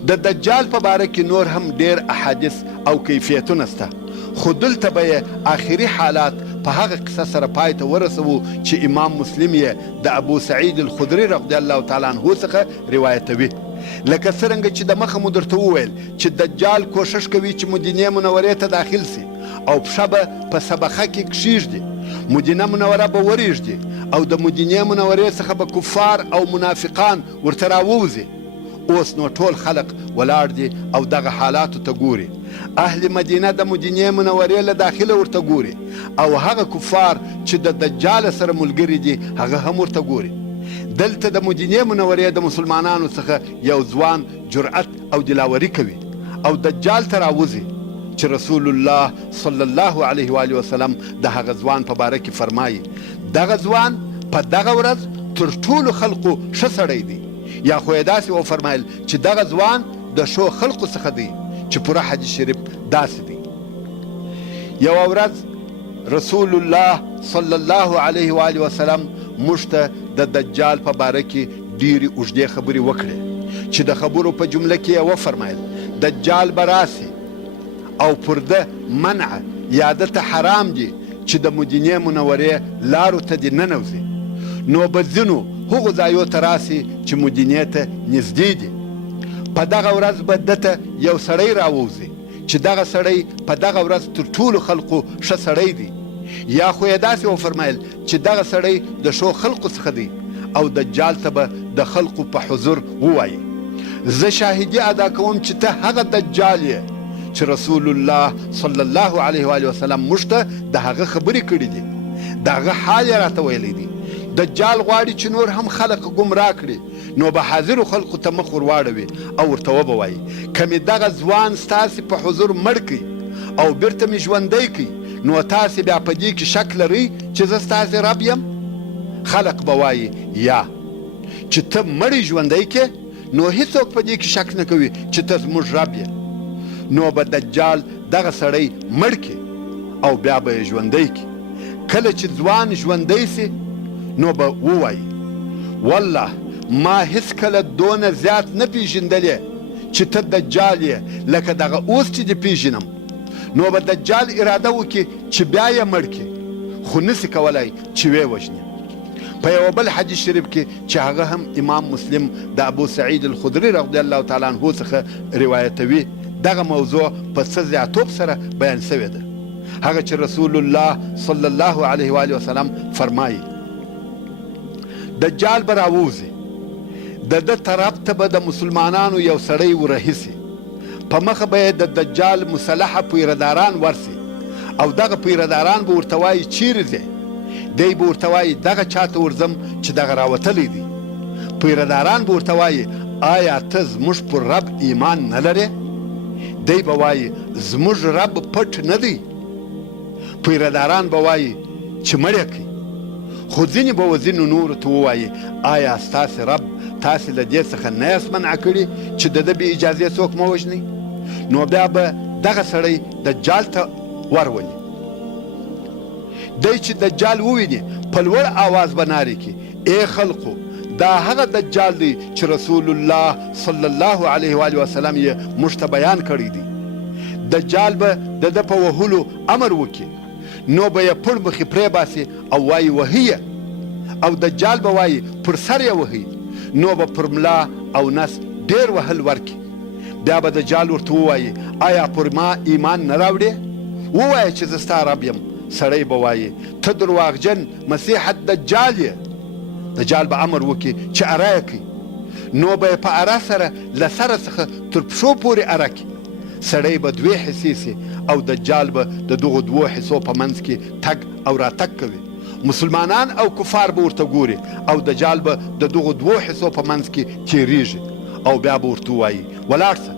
د دجال په باره کې نور هم ډېر احادیث او کیفیتونه سته، خو دلته به یې آخري حالات په هغه قصه سره پای ته ورسوو چې امام مسلم یې د ابو سعید الخدري رضی الله تعالی عنه څخه روایتوي. لکه څرنګه چې د مخه مو درته وویل چې دجال کوښښ کوي چې مدینې منورې ته داخل سي او پښه به په سبخه کې کښېږدي، مدینه منوره به ورېږدي او د مدینې منورې څخه به کفار او منافقان ورته راووځي. اوس نو ټول خلق ولاړ دي او دغه حالاتو ته ګوري. اهل مدینه د مدینې منورې له داخله ورته ګوري او هغه کفار چې د دجال سره ملګري دي هغه هم ورته ګوري. دلته د مدینې منورې د مسلمانانو څخه یو ځوان جرأت او دلاوري کوي او دجال ته راوځي چې رسول الله صلی الله علیه و آله وسلم د هغه ځوان په باره کې فرمایي دغه ځوان په دغه ورځ تر ټولو خلقو ښه سړی دی. یا خو یې داسې وفرمایل چې دغه ځوان د ښو خلقو څخه دی چې پوره حدیث شریف داسې دی. یوه ورځ رسول الله صلی الله علیه و آله وسلم موږ ته د دجال په باره کې ډېرې اوږدې خبرې وکړې چې د خبرو په جمله کې یې وفرمایل دجال به راسي او پر ده منع یا ده ته حرام دي چې د مدینې منورې لارو ته دې ننوځي نو به ځینو هغو ځایو ته راسي چې مدینې ته نږدې دي. په دغه ورځ به دته یو سړی راووځي چې دغه سړی په دغه ورځ تر ټولو خلقو ښه سړی دی، یا خو یې داسې وفرمایل چې دغه سړی د ښو خلقو څخه دی، او دجال ته به د خلقو په حضور ووایي زه شاهدي ادا کوم چې ته هغه دجال یې چې رسول الله صلی الله علیه و آله وسلم موږ ته د هغه خبرې کړي دي، د هغه حال یې راته ویلی دی. دجال غواړي چې نور هم خلق ګمراه کړي، نو به حاضرو خلقو ته مخ ور واړوي او ورته وبه وایي که مې دغه ځوان ستاسې په حضور مړ کړي او بیرته مې ژوندی کړي نو تاسې بیا په دې کې شک لرئ چې زه ستاسې رب یم؟ خلق به وایي یا. چې ته مړی ژوندی کې نو هیڅوک په دې کې شک نه کوي چې ته زموږ رب یې. نو به دجال دغه سړی مړ کړي او بیا به یې ژوندی کړي. کله چې ځوان ژوندی سي نو به ووایي والله ما هیڅ کله دونه زیات نه پیژندلې چې ته دجال یې لکه دغه اوس چې دې پیژنم. نو به دجال اراده وکړي چې بیا یې مړ کړي، خو نسي کولی چې ویې وژني. په یو بل حدیث شریف کې چې هغه هم امام مسلم د ابو سعید الخدري رضی الله تعالی عنه څخه روایتوي، دغه موضوع په څه زیاتوب سره بیان شوې ده. هغه چې رسول الله صلی الله علیه و آله وسلم فرمایي دجال به راووځي، د ده طرف ته به د مسلمانانو یو سړی ورهیسي، په مخه به یې د دجال مسلحه پیرداران ورسي او دغه پیرداران به ورته وایي چیرې ځې؟ دی به ورته وایي دغه چاته ورځم چې دغه راوتلی دی. پیرداران به ورته وایي آیا ته زموږ پر رب ایمان نه لرې؟ دی به وایي زموږ رب پټ نه دی. پیرداران به وایي چې مړ یې کړي. خو ځینې به وځینو نورو ته ووایي آیا ستاسې رب تاسې له دې څخه نه یاست منع کړي چې د ده بې اجازې څوک مه وژنئ؟ نو بیا به دغه سړی دجال ته ورولي. دی چې دجال وویني په لوړ آواز به نارې کړي ای خلقو دا هغه دجال دی چې رسول الله صلی الله علیه و آله وسلم یې موږ ته بیان کړی دی. دجال به د ده په وهلو امر وکړي، نو به یې پړ مخې پرې باسي او وایي وهي، او دجال به وایي پر سر یې وهي، نو به پر ملا او نس ډېر وهل ورکړي. بیا به دجال ورته ووایي آیا پر ما ایمان نه راوړې؟ ووایه چې زه ستا رب یم. سړی به وایي ته درواغجن مسیح دجال یې. دجال به امر وکړي چې اره یې کړي، نو به یې په اره سره له سره څخه تر پښو پورې اره کړي. سړی به دوې حصې سي او دجال به د دغو دوو حصو په منځ کې تګ او راتګ کوي. مسلمانان او کفار به ورته ګوري او دجال به د دغو دوو حصو په منځ کې تېرېږي او بیا به ورته ووایي ولاړ شه.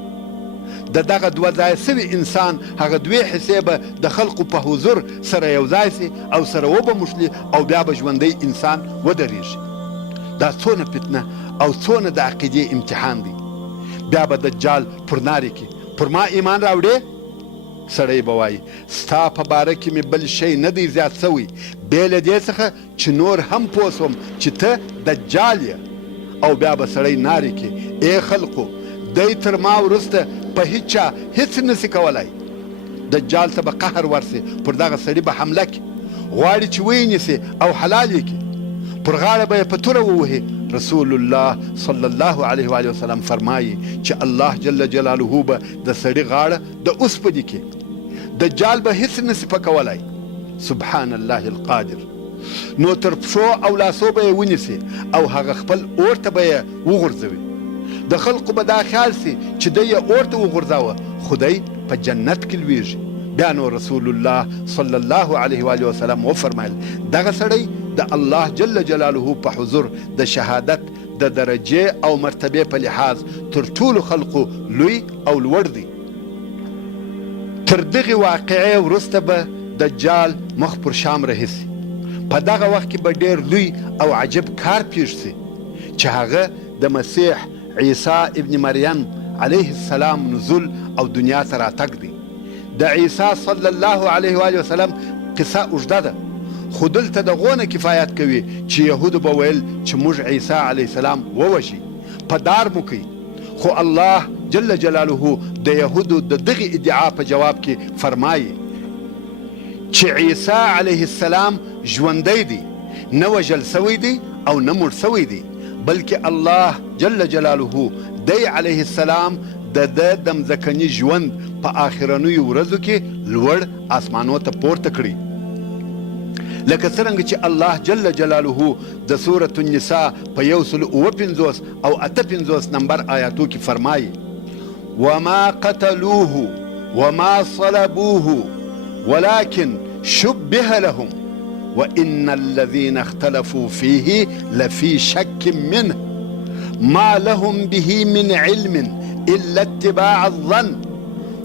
د دغه دوه ځای سوي انسان هغه دوې حصې به د خلقو په حضور سره یو ځای سي او سره وبه مشلي او بیا به ژوندی انسان ودرېږي. دا څونه فتنه او څونه د عقیدې امتحان دی. بیا به دجال پر نارې کې پر ما ایمان راوړې؟ سړی به وایي ستا په باره کې مې بل شی نه دی زیات سوی بې له دې څخه چې نور هم پوه سوم چې ته دجال یې. او بیا به سړی نارې کې ای خلقو دی تر ما وروسته په هیڅ چا هیڅ نسي کولی. دجال ته به قهر ورسي، پر دغه سړي به حمله کړي، غواړي چې ویې نیسي او حلال یې کړي. پر غاړه به یې په توره ووهي. رسول الله صلی الله علیه و آله وسلم فرمایي چې الله جل جلاله به د سړي غاړه د اوسپنې کړي، دجال به هیڅ نسي پکولی. سبحان الله القادر. نو تر پښو او لاسو به یې ونیسي او هغه خپل اور ته به یې وغورځوي. د خلقو به دا خیال سي چې دی یې اور ته وغورځاوه خو دی په جنت کې لویږي. بیا نو رسول الله صلی الله علیه و آله وسلم وفرمایل دغه سړی د الله جل جلاله په حضور د شهادت د درجې او مرتبې په لحاظ تر ټولو خلقو لوی او لوړ دی. تر دغې واقعې وروسته به دجال مخ پر شام رهیسي. په دغه وخت کې به ډېر لوی او عجب کار پیښ سي چې هغه د مسیح عیسی ابن مریم علیه السلام نزول او دنیا ته راتګ دی. د عیسی صلی الله علیه و آله وسلم قصه اوږده ده، خو دلته دغو نه کفایت کوي چې یهودو به ویل چې موږ عیسی علیه السلام ووژي، په دار مو کوي. خو الله جل جلاله د یهودو د دغې ادعا په جواب کې فرمایي چې عیسی علیه السلام ژوندی دی، نه وژل سوی دی او نه مړ سوی دی، بلکې الله جل جلاله دی علیه السلام د د مځکني ژوند په آخرنیو ورځو کې لوړ آسمانو ته پورته کړي. لکه څرنګه چې الله جل جلاله د سورة النساء په 159 او 58 نمبر آیاتو کې فرمایي: وما قتلوه وما صلبوه ولكن شبه لهم وإن الذين اختلفوا فيه لفي شك منه ما لهم به من علم إلا اتباع الظن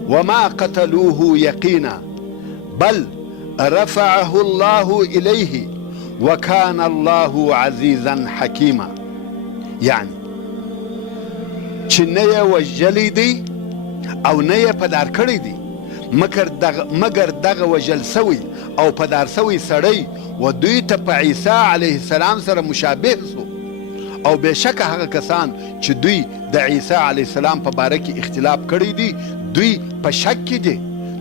وما قتلوه يقينا بل رفعه الله إليه وكان الله عزيزا حكيما. يعني چې نه یې وژلی دی او نه یې پدار کړی دی، مګر دغه وژل سوی او پدار سوی سړی و دوی ته په عیسی علیه السلام سره مشابه سو، او بېشکه هغه کسان چې دوی د عیسی علیه السلام په باره کې اختلاف کړی دی دوی په شک کې دي،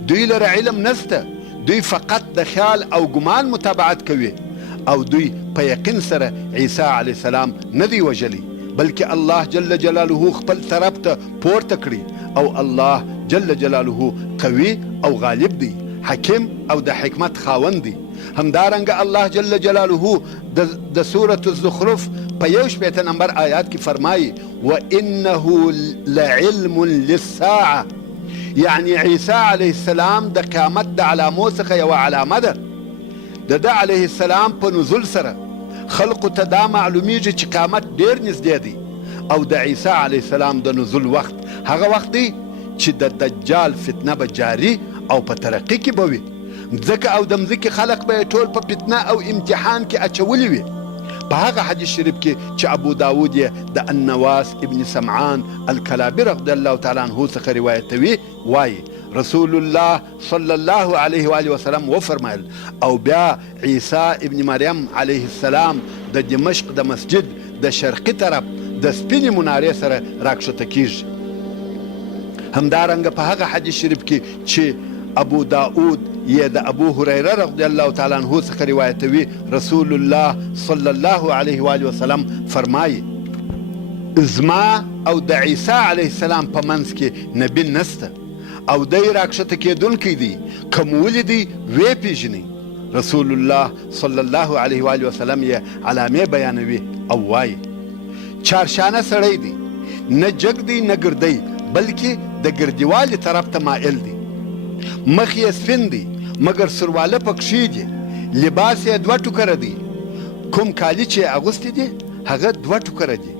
دوی لره علم نسته، دوی فقط د خیال او ګمان متابعت کوي او دوی په یقین سره عیسی علیه السلام نه دی وژلی، بلکې الله جل جلاله خپل طرف ته پورته کړي او الله جل جلاله قوي او غالب دی، حکیم او د حکمت خاوند دی. همدارنګه الله جل جلاله د سورة الزخرف په 61 نمبر آیات کې فرمایي: وانه لعلم للساعه، یعنی عیسی علیه السلام د قیامت د علامو څخه یوه علامه ده. د ده علیه السلام په نزول سره خلقو ته دا معلومیږي چې قیامت ډیر نږدې دی، او د عیسی علیه السلام د نزول وخت هغه وخت دی چې د دجال فتنه به جاري او په ترقي کې به وي، مځکه او د مځکې خلق به یې ټول په فتنه او امتحان کې اچولي وي. په هغه حدیث شریف کې چې ابو داود یې د النواس ابن سمعان الکلابي رضی الله تعالی عنه څخه روایتوي، وایي رسول الله صلی الله علیه و آله وسلم وفرمایل: او بیا عیسی ابن مریم علیه السلام د دمشق د مسجد د شرقي طرف د سپینې منارې سره راکښته کیږي. همدارنګه په هغه حدیث شریف کې چې ابو داود یې د ابو هریره رضی الله تعالی عنه څخه روایتوي، رسول الله صلی الله علیه و آله وسلم فرمایي: زما او د عیسی علیه السلام په منځ کې نبی نسته او دی راکښته کېدونکی دی، که مو ولیدی ویې پیژنئ. رسول الله صلی الله علیه و آله وسلم یې علامې بیانوي او وایي: چارشانه سړی دی، نه جګ دی نه ګردی، بلکې د ګردیوالي طرف ته مائل دی، مخ یې سپین دی مګر سرواله پکښې دي، لباس یې 2 ټوکره دی، کوم کالي چې یې اغوستی دي هغه 2 ټوکره دي.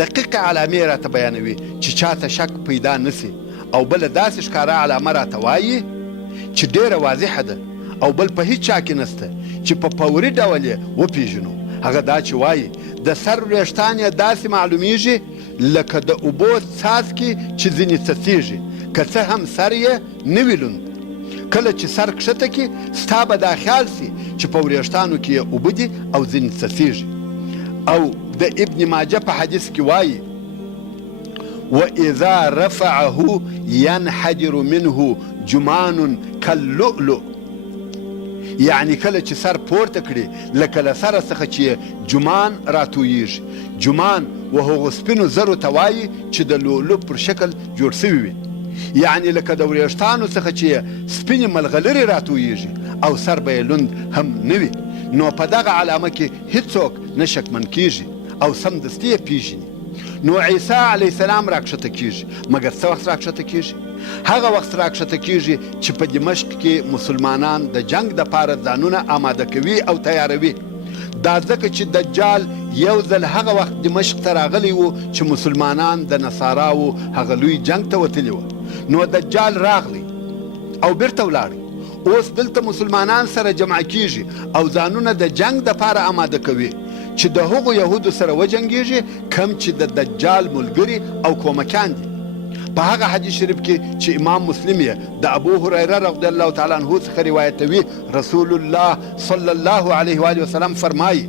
دقیقه علامې راته بیانوي چې چاته شک پیدا نسی، او بله داسې ښکاره علامه راته وایي چې ډیره واضحه ده او بل په هیڅ چا کې نسته چې په فوري ډول یې وپیژنو. هغه دا چې وایي د سر وریښتان یې داسې معلومیږي لکه د اوبو څاڅکي چې ځینې څڅیږي، که څه هم سر یې نه وي لوند. کله چې سر کښته کړي ستا به دا خیال سي چې په وریښتانو کې یې اوبه دي او ځینې څڅیږي. او د ابن ماجه په حدیث کې وایي: وإذا رفعه ينحدر منه جمان كاللؤلؤ، یعنی کله چې سر پورته کړي لکه له سره څخه چې جمان راتویږي. جمان و هغو سپینو زرو ته وایي چې د لؤلؤ پر شکل جوړ سوي وي، یعنی لکه د وریښتانو څخه چې سپینې ملغلرې راتویږي او سر به یې لوند هم نه وي. نو په دغه علامه کې هیڅوک نه شکمن کیږي او سمدستي یې پیژني. نو عیسی علیه السلام راکښته کیږي، مګر څه وخت راکښته کیږي؟ هغه وخت راکښته کیږي چې په دمشق کې مسلمانان د جنگ دپاره ځانونه آماده کوي او تیاروي. دا ځکه چې دجال یو ځل هغه وخت دمشق ته راغلی و چې مسلمانان د نصاراو هغه لوی جنگ ته وتلي وه. نو دجال راغلی او بیرته ولاړی، اوس دلته مسلمانان سره جمع کیږي او ځانونه د جنگ دپاره آماده کوي چې د هغو یهودو سره وجنګیږي کم چې د دجال ملګري او کومکان دي. په هغه حدیث شریف کې چې امام مسلم یې د ابو هریره رضی الله تعالی عنه څخه روایتوي، رسول الله صلی الله علیه و آله وسلم فرمایي: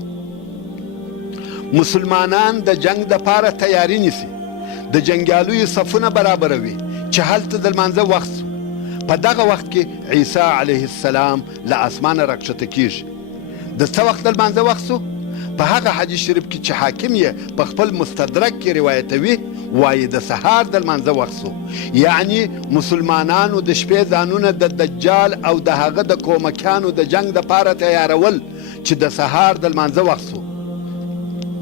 مسلمانان د جنگ دپاره تیاری نیسي، د جنګیالیو صفونه برابروي چې هلته د لمانځه وخت سو. په دغه وخت کې عیسی علیه السلام له اسمانه راکښته کیږي. د څه وخت د لمانځه وخت سو؟ په هغه حدیث شریف کې چې حاکم یې په خپل مستدرک کې روایتوي وایي د سهار د لمانځه وخت سو. یعنی مسلمانانو د شپې ځانونه د دجال او د هغه د کومکیانو د جنگ دپاره تیارول چې د سهار د لمانځه وخت سو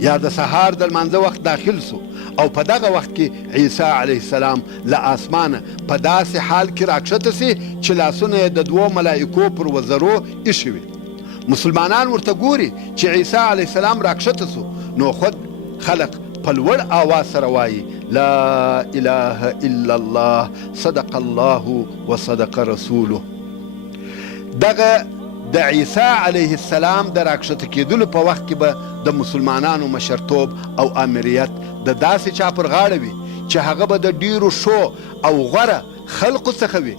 یا د سهار د لمانځه وخت داخل سو، او په دغه وخت کې عیسی علیه السلام له آسمانه په داسې حال کې راکښته سي چې لاسونه یې د دوو ملایکو پر وزرو ایښي وي. مسلمانان ورته ګوري چې عیسی علیه السلام راکښته سو، نو خود خلق په لوړ آواز سره وایي لا اله الا الله صدق الله وصدق رسوله. دغه د عیسی علیه السلام د راکښته کېدلو په وخت کې به د مسلمانانو مشرتوب او امریت د داسې چا پر غاړه وي چې هغه به د ډیرو ښو او غوره خلقو څخه وي.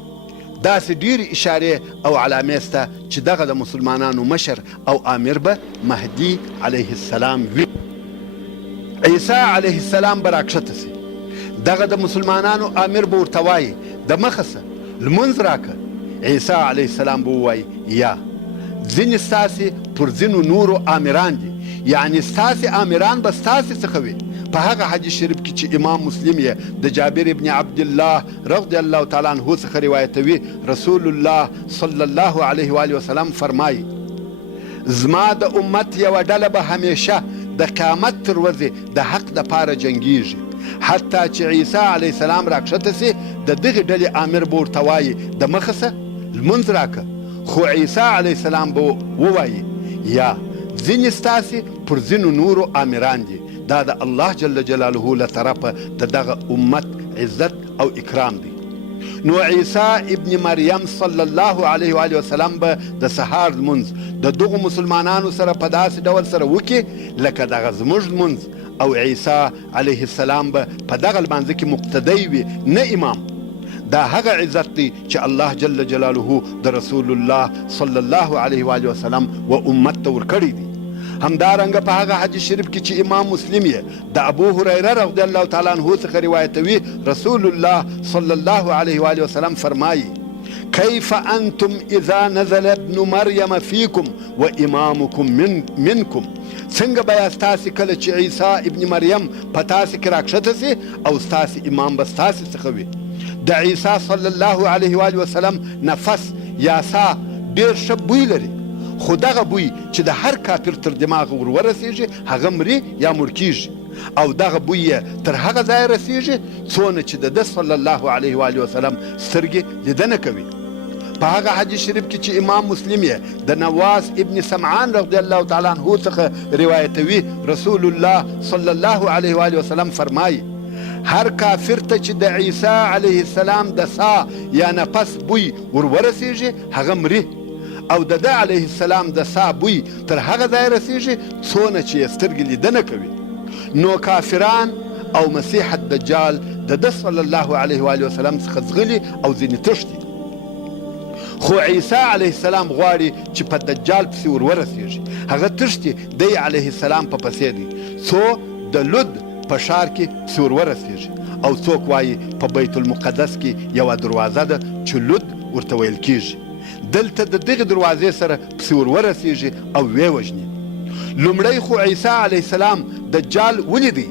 داسې ډیرې اشارې او علامې سته چې دغه د مسلمانانو مشر او امیر به مهدي علیه السلام وي. عیسی علیه السلام به راکښته سي، دغه د مسلمانانو امیر به ورته وایي د مخه سه لمونځ راکه. عیسی علیه السلام به ووایي یا ځینې ستاسې پر ځینو نورو امیران دي، یعنی ستاسې امیران به ستاسې څخه وي. په هغه حدیث شریف کې چې امام مسلم یې د جابر ابن عبدالله رضی الله تعالی عنه څخه روایتوي، رسول الله صلی الله علیه و آله وسلم فرمایي زما د امت یوه ډله به همیشه د قیامت تر ورځې د حق دپاره جنګیږي، حتی چې عیسی علیه السلام راکښته سي د دغې ډلې امیر به ورته وایي د مخه سه لمونځ راکه. خو عیسی علیه السلام به ووایي یا ځینې ستاسې پر ځینو نورو امیران دي. دا د الله جل جلاله له طرفه د دغه امت عزت او اکرام دی. نو عیسی ابن مریم صلی الله علیه و آله وسلم به د سهار لمونځ د دغو مسلمانانو سره په داسې ډول سره وکړي لکه دغه زموږ لمونځ، او عیسی علیه السلام به په دغه لمانځه کې مقتدی وي نه امام. دا هغه عزت دی چې الله جل جلاله د رسول الله صلی الله علیه و آله وسلم و امت ته ورکړی دی. همدارنګه په هغه حدیث شریف کې چې امام مسلم یې د ابو هریره رضی الله تعالی عنه څخه روایتوي، رسول الله صلی الله علیه و آله وسلم فرمایي کیف انتم اذا نزل ابن مریم فیکم و امامکم منکم. څنګه به یاست تاسې کله چې عیسی ابن مریم په تاسې کې راکښته سي او ستاسې امام به ستاسې څخه وي. د عیسی صلی الله علیه و آله وسلم نفس یا سا ډېر ښه بوی لري، خو دغه بوی چې د هر کافر تر دماغ ور ورسیږي هغه مري یا مړ کیږي، او دغه بوی یې تر هغه ځایه رسیږي څونه چې د ده صلی الله علیه و آله وسلم سترګې لیدنه کوي. په هغه حدیث شریف کې چې امام مسلم یې د نواس ابن سمعان رضی الله تعالی عنه څخه روایتوي، رسول الله صلی الله علیه و آله وسلم فرمایي هر کافر ته چې د عیسی علیه السلام د سا یا نفس بوی ور ورسیږي هغه مري، او د ده علیه السلام د سا بوی تر هغه ځای رسیږي څونه چې یې سترګې لیدنه کوي. نو کافران او مسیح الدجال د ده صلی الله علیه و آله وسلم څخه ځغلي او ځینې تښتي، خو عیسی علیه السلام غواړي چې په دجال پسې ور ورسیږي. هغه تښتي دی علیه السلام په پسې دی، څو د لد په ښار کې پسې ور ورسیږي، او څوک وایي په بیت المقدس کې یوه دروازه ده چې لد ورته ویل کیږي. دلته د دغې دروازې سره پسې ور ورسیږي او ویې وژني. لومړی خو عیسی علیه السلام دجال ولیدی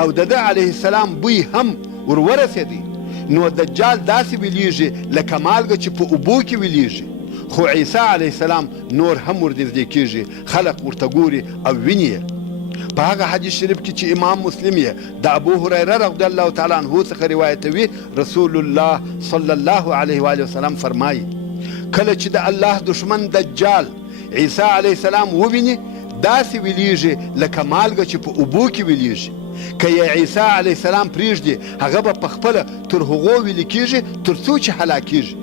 او د ده علیه السلام بوی هم ور ورسېدی، نو دجال داسې ویلیږي لکه مالګه چې په اوبو کې ویلیږي. خو عیسی علیه السلام نور هم ور نږدې کېږي، خلق ورته ګوري او ویني یې. په هغه حدیث شریف کې چې امام مسلم یې د ابو هریره رضی الله تعالی عنه څخه روایتوي، رسول الله صلی الله علیه و آله وسلم فرمایي کله چې د الله دشمن دجال عیسی علیه السلام وویني داسې ویلیږي لکه مالګه چې په اوبو کې ویلیږي. که یې عیسی علیه السلام پرېږدي هغه به پخپله تر هغو ویلې کېږي تر څو چې هلاکېږي،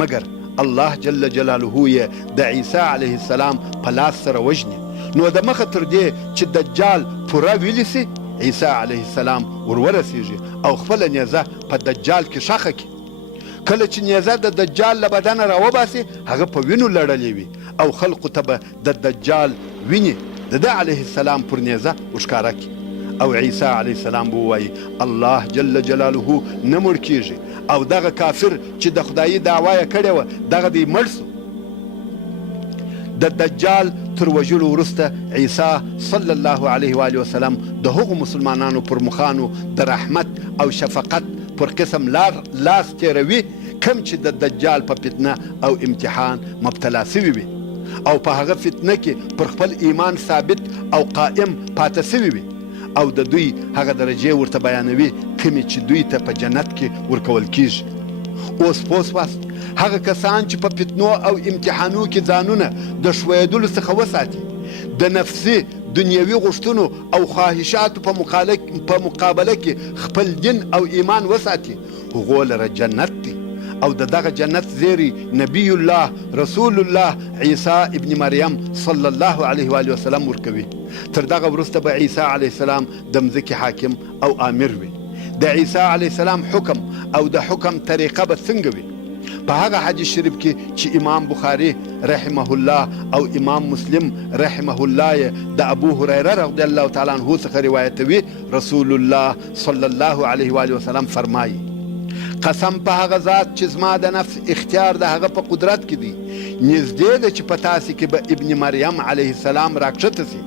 مګر الله جل جلاله یې د عیسی علیه السلام په لاس سره وژني. نو د مخه تر دې چې دجال پوره ویلې سي عیسی علیه السلام ور ورسېږي او خپله نیزه په دجال کې ښخه کړي. کله چې نیزه د دجال له بدنه راوباسي هغه په وینو لړلې وي او خلقو ته به د دجال ویني د ده علیه السلام پر نیزه وښکاره کړي، او عیسی علیه السلام به ووایي الله جل جلاله نه مړ کېږي او دغه کافر چې د خدایي دعوا یې کړې وه دغه دی مړ سو. د دجال تر وژلو وروسته عیسی صلی الله علیه و آله وسلم د هغو مسلمانانو پر مخانو د رحمت او شفقت پر قسم لاس تیروي کم چې د دجال په فتنه او امتحان مبتلا سوي وي او په هغه فتنه کې پر خپل ایمان ثابت او قائم پاته سوي وي او د دوی هغه درجې ورته بیانوي کومې چې دوی ته په جنت کې ورکول کیږي. اوس پوه سواست هغه کسان چې په فتنو او امتحانو کې ځانونه د ښویېدلو څخه وساتي، د نفسي دنیوي غوښتنو او خواهشاتو په مقابله کې خپل دین او ایمان وساتي، هغو لره جنت دی او د دغه جنت زیری نبی الله رسول الله عیسی ابن مریم صلی الله علیه و آله وسلم ورکوي. تر دغه وروسته به عیسی علیه السلام د مځکې حاکم او امیر وي. د عیسی علیه السلام حکم او د حکم طریقه به څنګه وي؟ په هغه حدیث شریف کې چې امام بخاري رحمه الله او امام مسلم رحمه الله د ابو هریره رضی الله تعالی عنه څخه روایتوي، رسول الله صلی الله علیه و آله وسلم فرمایي: قسم په هغه ذات چې زما د نفس اختیار د هغه په قدرت کې دی، نږدې ده چې په تاسې کې به ابن مریم علیه السلام راکښته سي،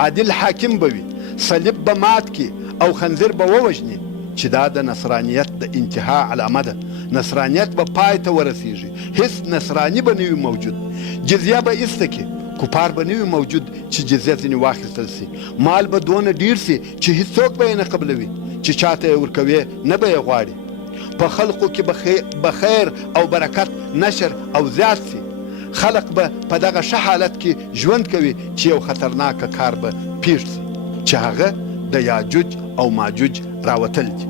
عادل حاکم به وي، صلیب به مات کړي او خنزیر به ووژني، چې دا د نصرانیت د انتها علامه ده. نصرانیت به پای ته ورسیږي، هیڅ نصرانی به نه وي موجود، جزیه به ایسته کړي، کفار به نه وي موجود چې جزیه ځینې واخیستل سي، مال به دونه ډیر سي چې هیڅوک به یې نه قبلوي، چې چاته یې ورکوي نه به یې غواړي. په خلقو کې به خیر او برکت نشر او زیات سي، خلق به په دغه ښه حالت کې ژوند کوي چې یو خطرناکه کار به پیښ سي چې هغه د یاجوج او ماجوج راوتل دي.